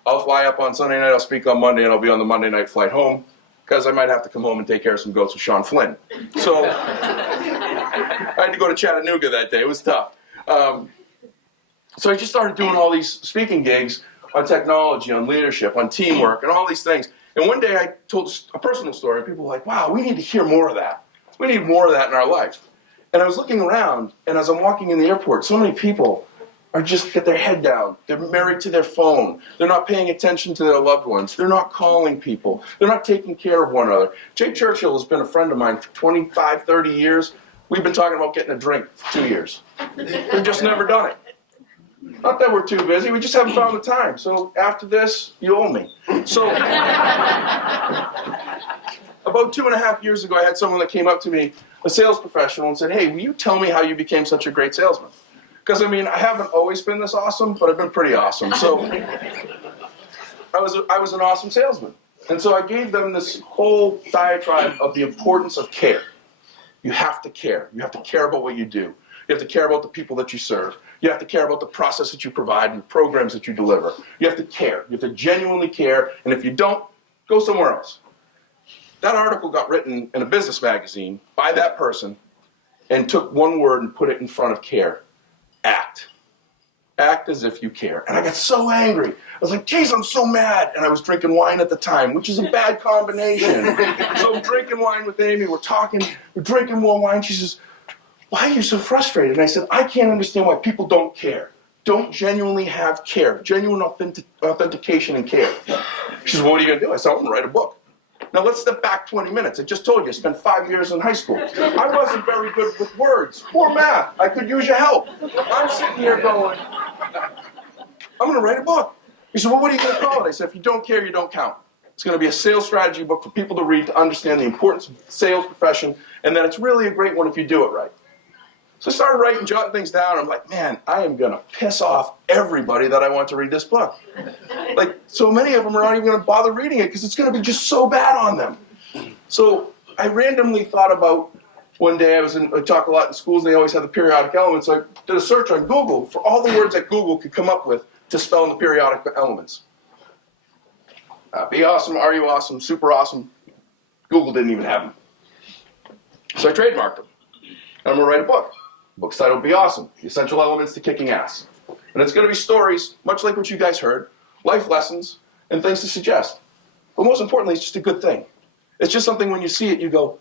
I'll fly up on Sunday night, I'll speak on Monday, and I'll be on the Monday night flight home because I might have to come home and take care of some goats with Sean Flynn. So I had to go to Chattanooga that day. It was tough. So I just started doing all these speaking gigs on technology, on leadership, on teamwork, and all these things. And one day I told a personal story, and people were like, wow, we need to hear more of that. We need more of that in our life. And I was looking around, and as I'm walking in the airport, so many people are just get their head down. They're married to their phone. They're not paying attention to their loved ones. They're not calling people. They're not taking care of one another. Jake Churchill has been a friend of mine for 25, 30 years. We've been talking about getting a drink for 2 years. We've just never done it. Not that we're too busy, we just haven't found the time. So after this, you owe me. So about 2.5 years ago, I had someone that came up to me, a sales professional, and said, hey, will you tell me how you became such a great salesman? Because, I mean, I haven't always been this awesome, but I've been pretty awesome. So I was an awesome salesman. And so I gave them this whole diatribe of the importance of care. You have to care. You have to care about what you do. You have to care about the people that you serve. You have to care about the process that you provide and the programs that you deliver. You have to care. You have to genuinely care. And if you don't, go somewhere else. That article got written in a business magazine by that person and took one word and put it in front of care. Act. Act as if you care. And I got so angry. I was like, geez, I'm so mad. And I was drinking wine at the time, which is a bad combination. So I'm drinking wine with Amy. We're talking. We're drinking more wine. She says, why are you so frustrated? And I said, I can't understand why people don't care. Don't genuinely have care. Genuine authentication and care. She says, well, what are you going to do? I said, I'm going to write a book. Now let's step back 20 minutes. I just told you, I spent 5 years in high school. I wasn't very good with words or math. I could use your help. I'm sitting here going, I'm going to write a book. He said, well, what are you going to call it? I said, if you don't care, you don't count. It's going to be a sales strategy book for people to read to understand the importance of the sales profession, and then it's really a great one if you do it right. So I started writing, jotting things down. I'm like, man, I am going to piss off everybody that I want to read this book. Like, so many of them are not even going to bother reading it because it's going to be just so bad on them. So I randomly thought about, one day I talk a lot in schools, and they always have the periodic elements. So I did a search on Google for all the words that Google could come up with to spell in the periodic elements. Be awesome, are you awesome, super awesome. Google didn't even have them. So I trademarked them. And I'm going to write a book. The book's title will be Awesome, The Essential Elements to Kicking Ass. And it's going to be stories, much like what you guys heard, life lessons, and things to suggest. But most importantly, it's just a good thing. It's just something when you see it, you go,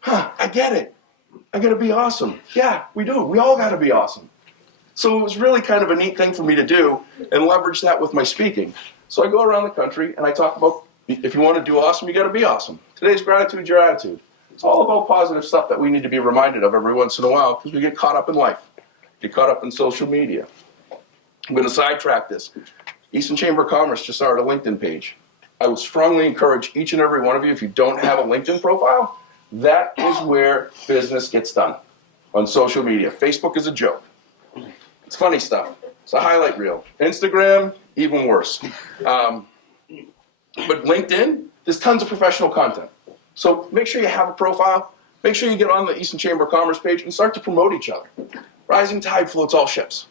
huh, I get it. I got to be awesome. Yeah, we do. We all got to be awesome. So it was really kind of a neat thing for me to do and leverage that with my speaking. So I go around the country and I talk about, if you want to do awesome, you got to be awesome. Today's gratitude, your attitude. It's all about positive stuff that we need to be reminded of every once in a while because we get caught up in life, get caught up in social media. I'm going to sidetrack this. Easton Chamber of Commerce just started a LinkedIn page. I would strongly encourage each and every one of you, if you don't have a LinkedIn profile, that is where business gets done, on social media. Facebook is a joke. It's funny stuff. It's a highlight reel. Instagram, even worse. But LinkedIn, there's tons of professional content. So make sure you have a profile. Make sure you get on the Easton Chamber of Commerce page and start to promote each other. Rising tide floats all ships.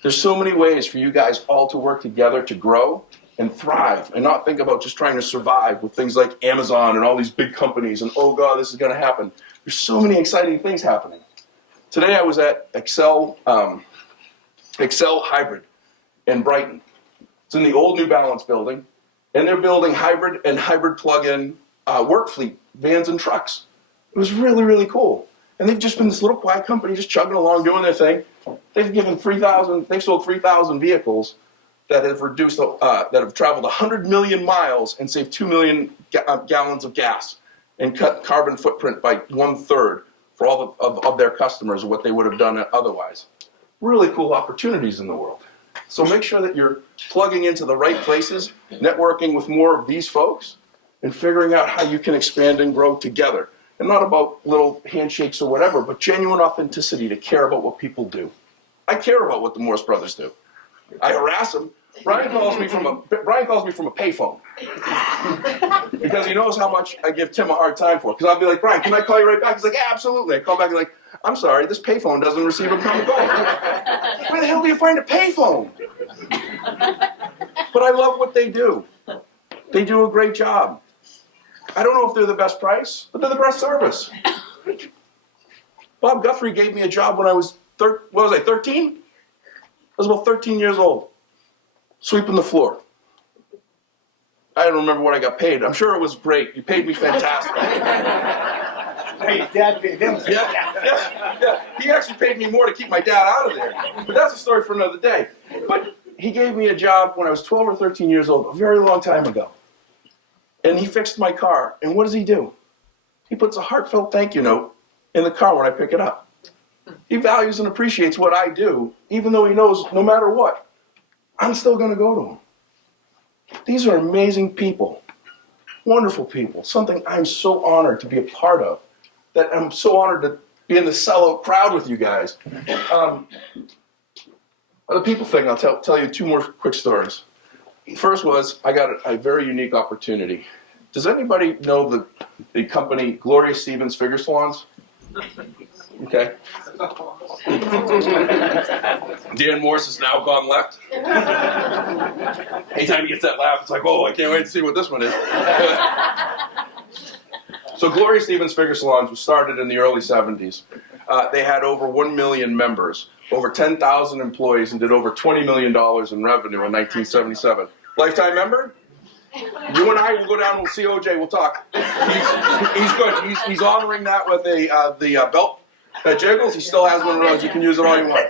There's so many ways for you guys all to work together to grow and thrive and not think about just trying to survive with things like Amazon and all these big companies and, oh God, this is going to happen. There's so many exciting things happening. Today I was at Excel Hybrid in Brighton. It's in the old New Balance building, and they're building hybrid and hybrid plug-in work fleet vans and trucks. It was really, really cool. And they've just been this little quiet company just chugging along, doing their thing. They've sold 3,000 vehicles that have traveled 100 million miles and saved 2 million gallons of gas and cut carbon footprint by 1/3 for all of their customers, what they would have done otherwise. Really cool opportunities in the world. So make sure that you're plugging into the right places, networking with more of these folks, and figuring out how you can expand and grow together. And not about little handshakes or whatever, but genuine authenticity to care about what people do. I care about what the Morse brothers do. I harass them. Brian calls me from a payphone because he knows how much I give Tim a hard time for. Because I'll be like, Brian, can I call you right back? He's like, yeah, absolutely. I call back and like, I'm sorry, this payphone doesn't receive a common call. Where the hell do you find a payphone? But I love what they do. They do a great job. I don't know if they're the best price, but they're the best service. Bob Guthrie gave me a job when I was 13? I was about 13 years old. Sweeping the floor. I don't remember what I got paid. I'm sure it was great. You paid me fantastic. Hey, Dad paid him. Yeah. He actually paid me more to keep my dad out of there. But that's a story for another day. But he gave me a job when I was 12 or 13 years old, a very long time ago. And he fixed my car. And what does he do? He puts a heartfelt thank you note in the car when I pick it up. He values and appreciates what I do, even though he knows no matter what, I'm still going to go to him. These are amazing people, wonderful people, something I'm so honored to be a part of, that I'm so honored to be in the sellout crowd with you guys. The people thing, I'll tell you two more quick stories. First was, I got a very unique opportunity. Does anybody know the company Gloria Stevens Figure Salons? Okay. Dan Morse has now gone left. Anytime he gets that laugh, it's like, oh, I can't wait to see what this one is. So Gloria Stevens Figure Salons was started in the early 70s. They had over 1 million members, over 10,000 employees, and did over $20 million in revenue in 1977. Lifetime member? You and I will go down and we'll see OJ, we'll talk. He's good. He's honoring that with the belt that jiggles. He still has one of those. You can use it all you want.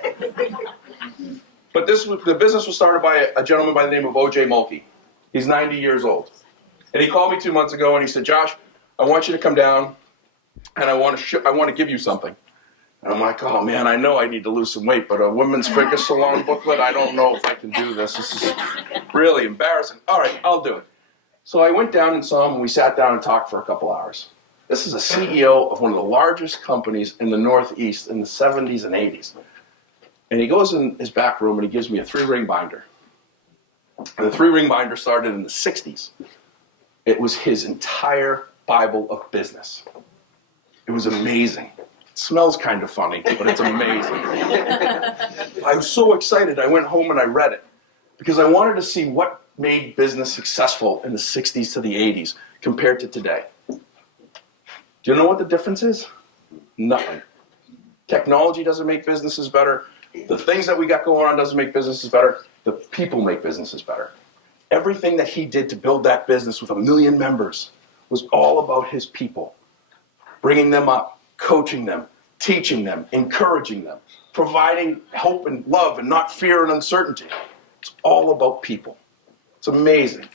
But the business was started by a gentleman by the name of OJ Mulkey. He's 90 years old. And he called me 2 months ago and he said, Josh, I want you to come down and I want to give you something. And I'm like, oh man, I know I need to lose some weight, but a women's figure salon booklet, I don't know if I can do this. This is really embarrassing. All right, I'll do it. So I went down and saw him and we sat down and talked for a couple hours. This is a CEO of one of the largest companies in the Northeast in the 70s and 80s. And he goes in his back room and he gives me a 3-ring binder. And the 3-ring binder started in the 60s. It was his entire Bible of business. It was amazing. It smells kind of funny, but it's amazing. I was so excited. I went home and I read it because I wanted to see what made business successful in the 60s to the 80s compared to today. Do you know what the difference is? Nothing. Technology doesn't make businesses better. The things that we got going on doesn't make businesses better. The people make businesses better. Everything that he did to build that business with 1 million members was all about his people. Bringing them up, coaching them, teaching them, encouraging them, providing hope and love and not fear and uncertainty. It's all about people. It's amazing.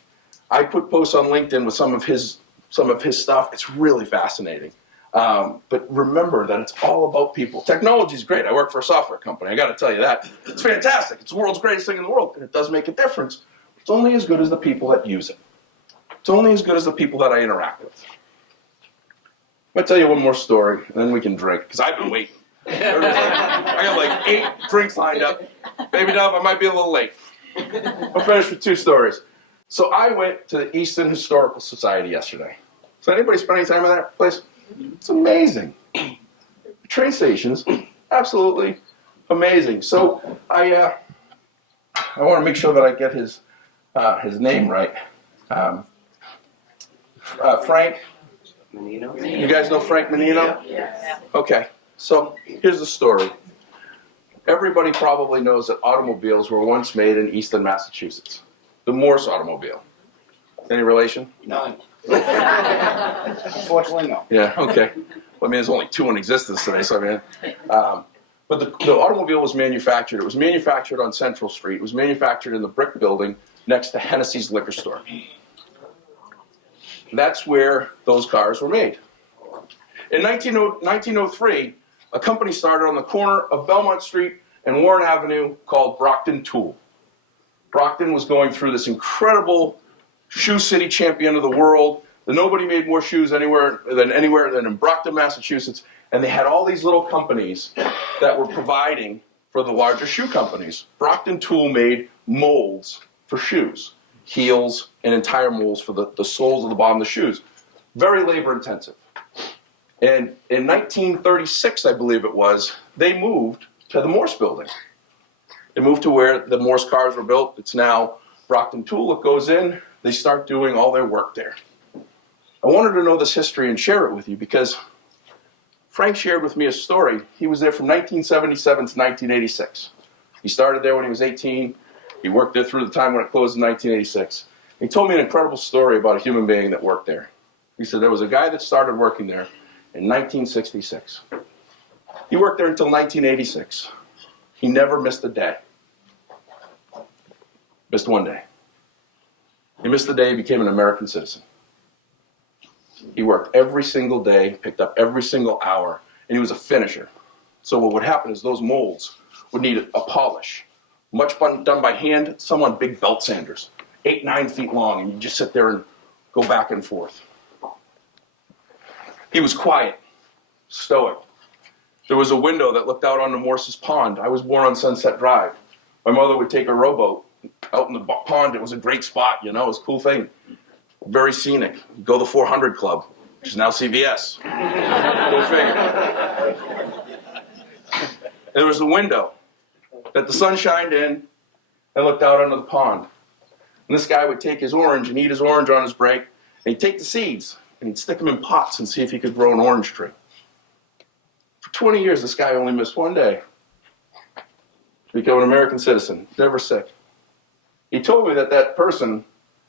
I put posts on LinkedIn with some of his stuff. It's really fascinating. But remember that it's all about people. Technology is great. I work for a software company. I got to tell you that. It's fantastic. It's the world's greatest thing in the world, and it does make a difference. It's only as good as the people that use it. It's only as good as the people that I interact with. I'm going to tell you one more story, and then we can drink, because I've been waiting. I got like 8 drinks lined up. Baby Dove, I might be a little late. I'll finish with 2 stories. So I went to the Easton Historical Society yesterday. So anybody spend any time in that place? It's amazing. The train stations, absolutely amazing. So I want to make sure that I get his name right. Frank Menino? You guys know Frank Menino? Yes. Okay, so here's the story. Everybody probably knows that automobiles were once made in Easton, Massachusetts. The Morse automobile. Any relation? None. Unfortunately, no. Yeah, okay. Well, I mean, there's only 2 in existence today, so I mean, but the automobile was manufactured. It was manufactured on Central Street. It was manufactured in the brick building next to Hennessy's liquor store. That's where those cars were made. In 1903, a company started on the corner of Belmont Street and Warren Avenue called Brockton Tool. Brockton was going through this incredible shoe city champion of the world. Nobody made more shoes anywhere than in Brockton, Massachusetts. And they had all these little companies that were providing for the larger shoe companies. Brockton Tool made molds for shoes, heels, and entire molds for the soles of the bottom of the shoes. Very labor intensive. And in 1936, I believe it was, they moved to the Morse building. They moved to where the Morse cars were built. It's now Brockton Tool. It goes in, they start doing all their work there. I wanted to know this history and share it with you because Frank shared with me a story. He was there from 1977 to 1986. He started there when he was 18. He worked there through the time when it closed in 1986. He told me an incredible story about a human being that worked there. He said there was a guy that started working there in 1966. He worked there until 1986. He never missed a day. Missed one day. He missed the day he became an American citizen. He worked every single day, picked up every single hour, and he was a finisher. So what would happen is those molds would need a polish. Much done by hand, some on big belt sanders, 8, 9 feet long, and you just sit there and go back and forth. He was quiet, stoic. There was a window that looked out onto Morse's Pond. I was born on Sunset Drive. My mother would take a rowboat out in the pond. It was a great spot, you know, it was a cool thing. Very scenic. You go to the 400 Club, which is now CVS. Go figure. There was a window that the sun shined in and looked out onto the pond. And this guy would take his orange and eat his orange on his break, and he'd take the seeds and he'd stick them in pots and see if he could grow an orange tree. For 20 years, this guy only missed one day to become an American citizen, never sick. He told me that person,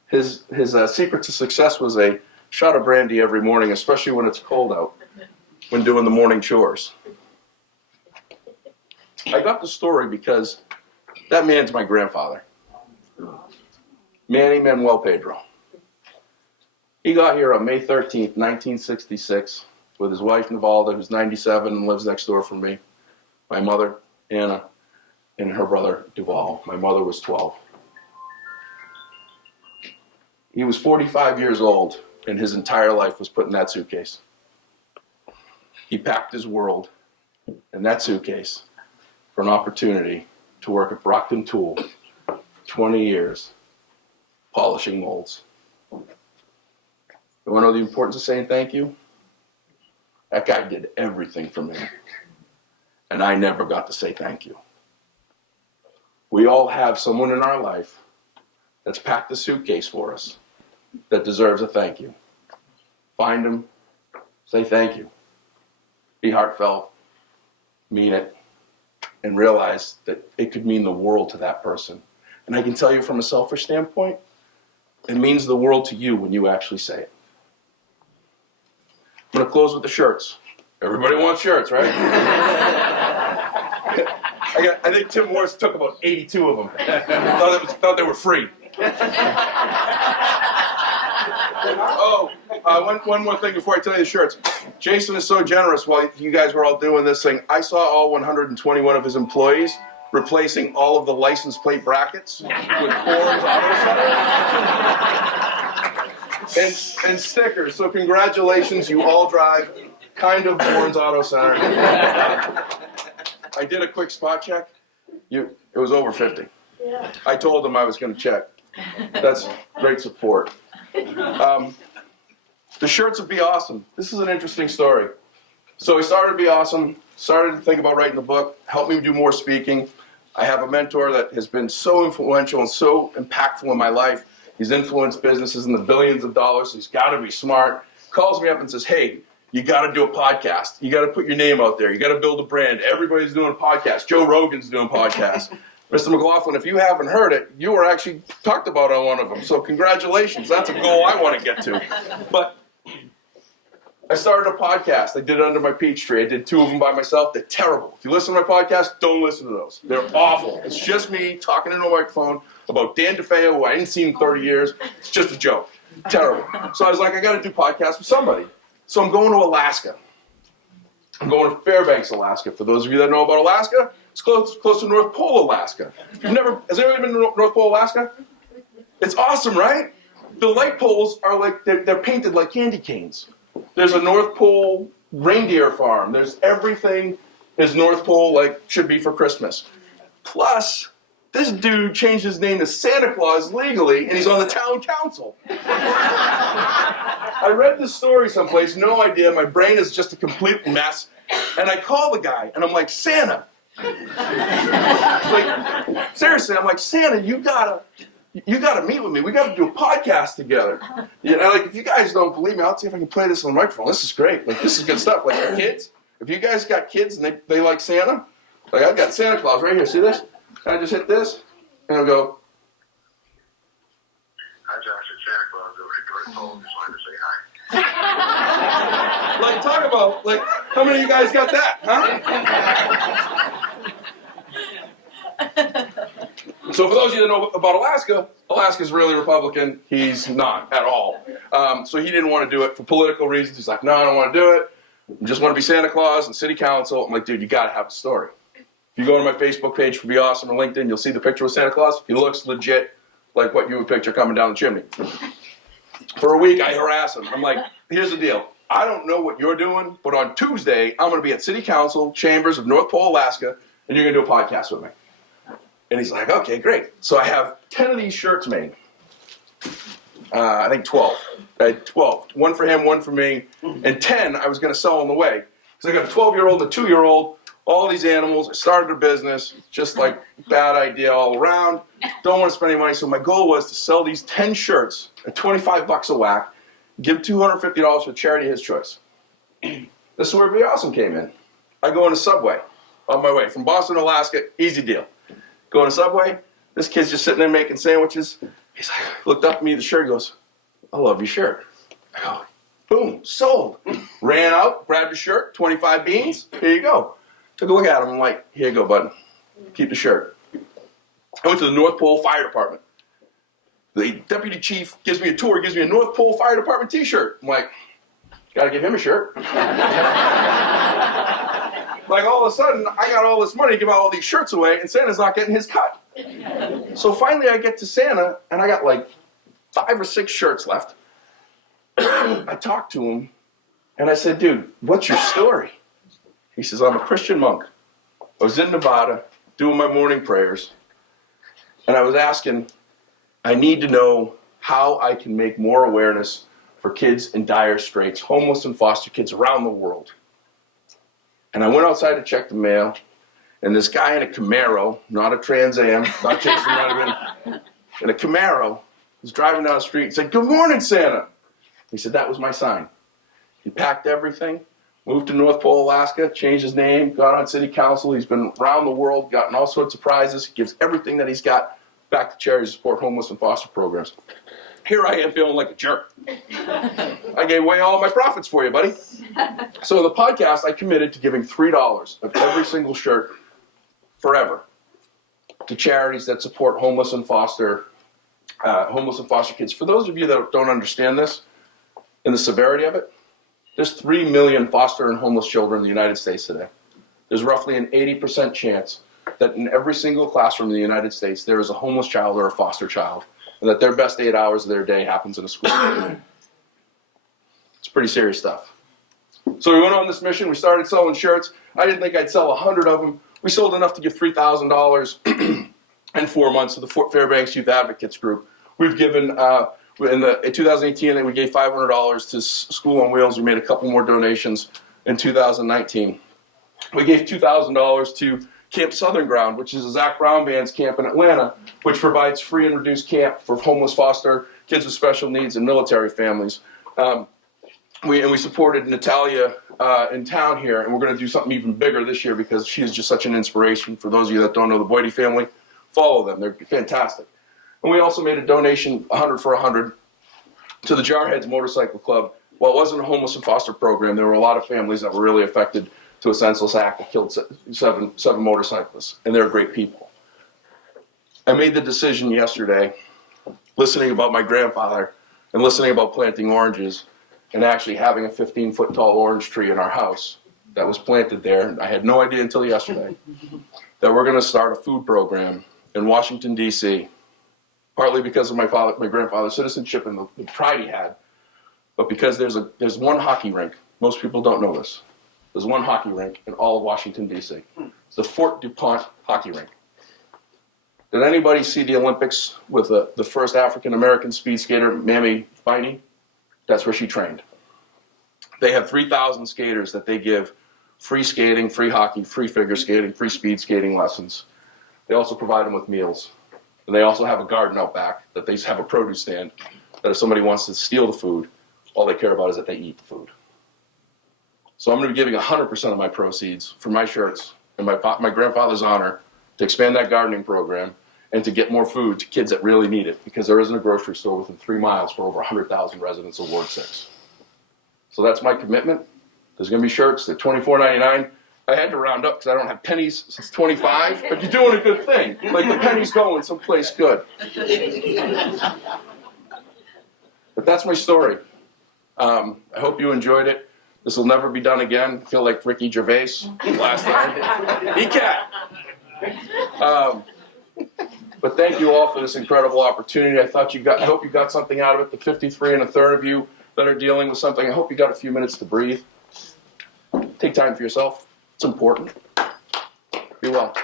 his secret to success was a shot of brandy every morning, especially when it's cold out, when doing the morning chores. I got the story because that man's my grandfather, Manny Manuel Pedro. He got here on May 13th, 1966, with his wife Navalda, who's 97 and lives next door from me, my mother, Anna, and her brother, Duval. My mother was 12. He was 45 years old, and his entire life was put in that suitcase. He packed his world in that suitcase for an opportunity to work at Brockton Tool, 20 years, polishing molds. You want to know the importance of saying thank you? That guy did everything for me, and I never got to say thank you. We all have someone in our life that's packed the suitcase for us that deserves a thank you. Find them, say thank you. Be heartfelt, mean it, and realize that it could mean the world to that person. And I can tell you from a selfish standpoint, it means the world to you when you actually say it. I'm going to close with the shirts. Everybody wants shirts, right? I think Tim Morris took about 82 of them. Thought they were free. One more thing before I tell you the shirts. Jason is so generous while you guys were all doing this thing. I saw all 121 of his employees replacing all of the license plate brackets with Coors Auto Center and stickers. So congratulations, you all drive kind of Bourne's Auto Center. I did a quick spot check. It was over 50. I told them I was going to check. That's great support. The shirts would be awesome. This is an interesting story. So I started to be awesome, started to think about writing a book, helped me do more speaking. I have a mentor that has been so influential and so impactful in my life. He's influenced businesses in the billions of dollars, so he's got to be smart. Calls me up and says, hey, you got to do a podcast. You got to put your name out there. You got to build a brand. Everybody's doing a podcast. Joe Rogan's doing a podcast. Mr. McLaughlin, if you haven't heard it, you were actually talked about on one of them. So congratulations. That's a goal I want to get to. But I started a podcast. I did it under my peach tree. I did 2 of them by myself. They're terrible. If you listen to my podcast, don't listen to those. They're awful. It's just me talking into a microphone about Dan DeFeo, who I hadn't seen in 30 years. It's just a joke. Terrible. So I was like, I got to do podcasts with somebody. So I'm going to Alaska. I'm going to Fairbanks, Alaska. For those of you that know about Alaska, it's close to North Pole, Alaska. Has anybody been to North Pole, Alaska? It's awesome, right? The light poles are like, they're painted like candy canes. There's a North Pole reindeer farm. There's everything is North Pole like should be for Christmas. Plus, this dude changed his name to Santa Claus legally, and he's on the town council. I read this story someplace, no idea. My brain is just a complete mess. And I call the guy, and I'm like, Santa. Like, seriously, I'm like, Santa, you gotta meet with me. We gotta do a podcast together. You know, like, if you guys don't believe me, I'll see if I can play this on the microphone. This is great. Like, this is good stuff. Like, for kids, if you guys got kids and they like Santa, like, I've got Santa Claus right here. See this? I just hit this, and I'll go. Hi, Josh. It's Santa Claus over at North Pole. Just wanted to say hi. Like, talk about, like, how many of you guys got that, huh? So for those of you that know about Alaska, Alaska's really Republican. He's not at all. So he didn't want to do it for political reasons. He's like, no, I don't want to do it. I just want to be Santa Claus and city council. I'm like, dude, you got to have a story. If you go to my Facebook page for Be Awesome or LinkedIn, you'll see the picture of Santa Claus. He looks legit like what you would picture coming down the chimney. For a week, I harass him. I'm like, here's the deal. I don't know what you're doing, but on Tuesday, I'm going to be at City Council Chambers of North Pole, Alaska, and you're going to do a podcast with me. And he's like, okay, great. So I have 10 of these shirts made. I think 12. I had 12. One for him, one for me. And 10 I was going to sell on the way. Because I got a 12-year-old and a 2-year-old. All these animals. I started a business. Just like bad idea all around. Don't want to spend any money. So my goal was to sell these 10 shirts at $25 a whack. Give $250 for charity of his choice. This is where Be Awesome came in. I go on a Subway on my way from Boston, Alaska. Easy deal. Go on a Subway. This kid's just sitting there making sandwiches. He's like, looked up at me, the shirt, goes, I love your shirt. I go, boom, sold. Ran out, grabbed the shirt, 25 beans. Here you go. Took a look at him. I'm like, here you go, bud. Keep the shirt. I went to the North Pole Fire Department. The deputy chief gives me a tour, gives me a North Pole Fire Department t-shirt. I'm like, gotta give him a shirt. Like, all of a sudden, I got all this money to give out all these shirts away, and Santa's not getting his cut. So finally I get to Santa, and I got like 5 or 6 shirts left. I talked to him, and I said, dude, what's your story? He says, I'm a Christian monk. I was in Nevada doing my morning prayers, and I was asking, I need to know how I can make more awareness for kids in dire straits, homeless and foster kids around the world. And I went outside to check the mail, and this guy in a Camaro, not a Trans Am, not chasing around in a Camaro, was driving down the street and said, good morning, Santa. He said, that was my sign. He packed everything, moved to North Pole, Alaska, changed his name, got on city council. He's been around the world, gotten all sorts of prizes. He gives everything that he's got back to charity to support homeless and foster programs. Here I am feeling like a jerk. I gave away all my profits for you, buddy. So the podcast, I committed to giving $3 of every single shirt forever to charities that support homeless and foster kids. For those of you that don't understand this and the severity of it, there's 3 million foster and homeless children in the United States today. There's roughly an 80% chance that in every single classroom in the United States there is a homeless child or a foster child, and that their best 8 hours of their day happens in a school. It's pretty serious stuff. So we went on this mission. We started selling shirts. I didn't think I'd sell 100 of them. We sold enough to give $3,000 in 4 months to the Fairbanks Youth Advocates Group. We've given, in 2018, we gave $500 to School on Wheels. We made a couple more donations in 2019. We gave $2,000 to Camp Southern Ground, which is a Zach Brown Band's camp in Atlanta, which provides free and reduced camp for homeless foster kids with special needs and military families. We supported Natalia in town here, and we're going to do something even bigger this year because she is just such an inspiration. For those of you that don't know the Boydie family, follow them. They're fantastic. And we also made a donation, 100 for 100, to the Jarheads Motorcycle Club. While it wasn't a homeless and foster program, there were a lot of families that were really affected to a senseless act that killed seven motorcyclists, and they're great people. I made the decision yesterday, listening about my grandfather and listening about planting oranges, and actually having a 15-foot tall orange tree in our house that was planted there. I had no idea until yesterday that we're going to start a food program in Washington, D.C., partly because of my grandfather's citizenship and the pride he had, but because there's one hockey rink. Most people don't know this. There's one hockey rink in all of Washington, D.C. It's the Fort DuPont hockey rink. Did anybody see the Olympics with the first African-American speed skater, Mamie Finey? That's where she trained. They have 3,000 skaters that they give free skating, free hockey, free figure skating, free speed skating lessons. They also provide them with meals. And they also have a garden out back that they have a produce stand that if somebody wants to steal the food, all they care about is that they eat the food. So I'm going to be giving 100% of my proceeds for my shirts in my grandfather's honor to expand that gardening program and to get more food to kids that really need it, because there isn't a grocery store within 3 miles for over 100,000 residents of Ward 6. So that's my commitment. There's going to be shirts. They're $24.99. I had to round up because I don't have pennies since 25, but you're doing a good thing. Like the pennies going someplace good. But that's my story. I hope you enjoyed it. This will never be done again. I feel like Ricky Gervais last time. He can't. But thank you all for this incredible opportunity. I hope you got something out of it. The 53 and a third of you that are dealing with something, I hope you got a few minutes to breathe. Take time for yourself. It's important. Be well.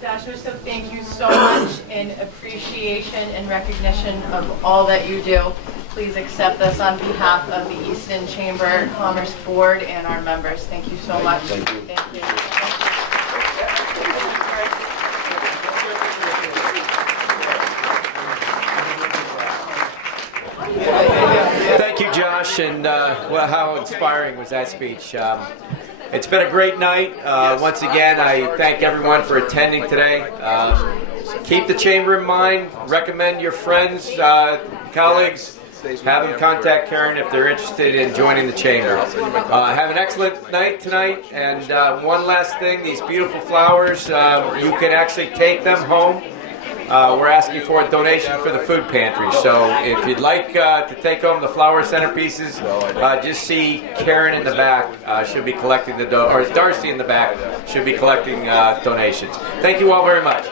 Joshua, so thank you so much in appreciation and recognition of all that you do. Please accept this on behalf of the Easton Chamber of Commerce Board and our members. Thank you so much. Thank you. Thank you. Thank you, Josh, and well, how inspiring was that speech? It's been a great night. Once again, I thank everyone for attending today. Keep the chamber in mind. Recommend your friends, colleagues. Have them contact Karen if they're interested in joining the chamber. Have an excellent night tonight. And one last thing, these beautiful flowers, you can actually take them home. We're asking for a donation for the food pantry. So if you'd like to take home the flower centerpieces, just see Karen in the back. She'll be collecting or Darcy in the back should be collecting donations. Thank you all very much.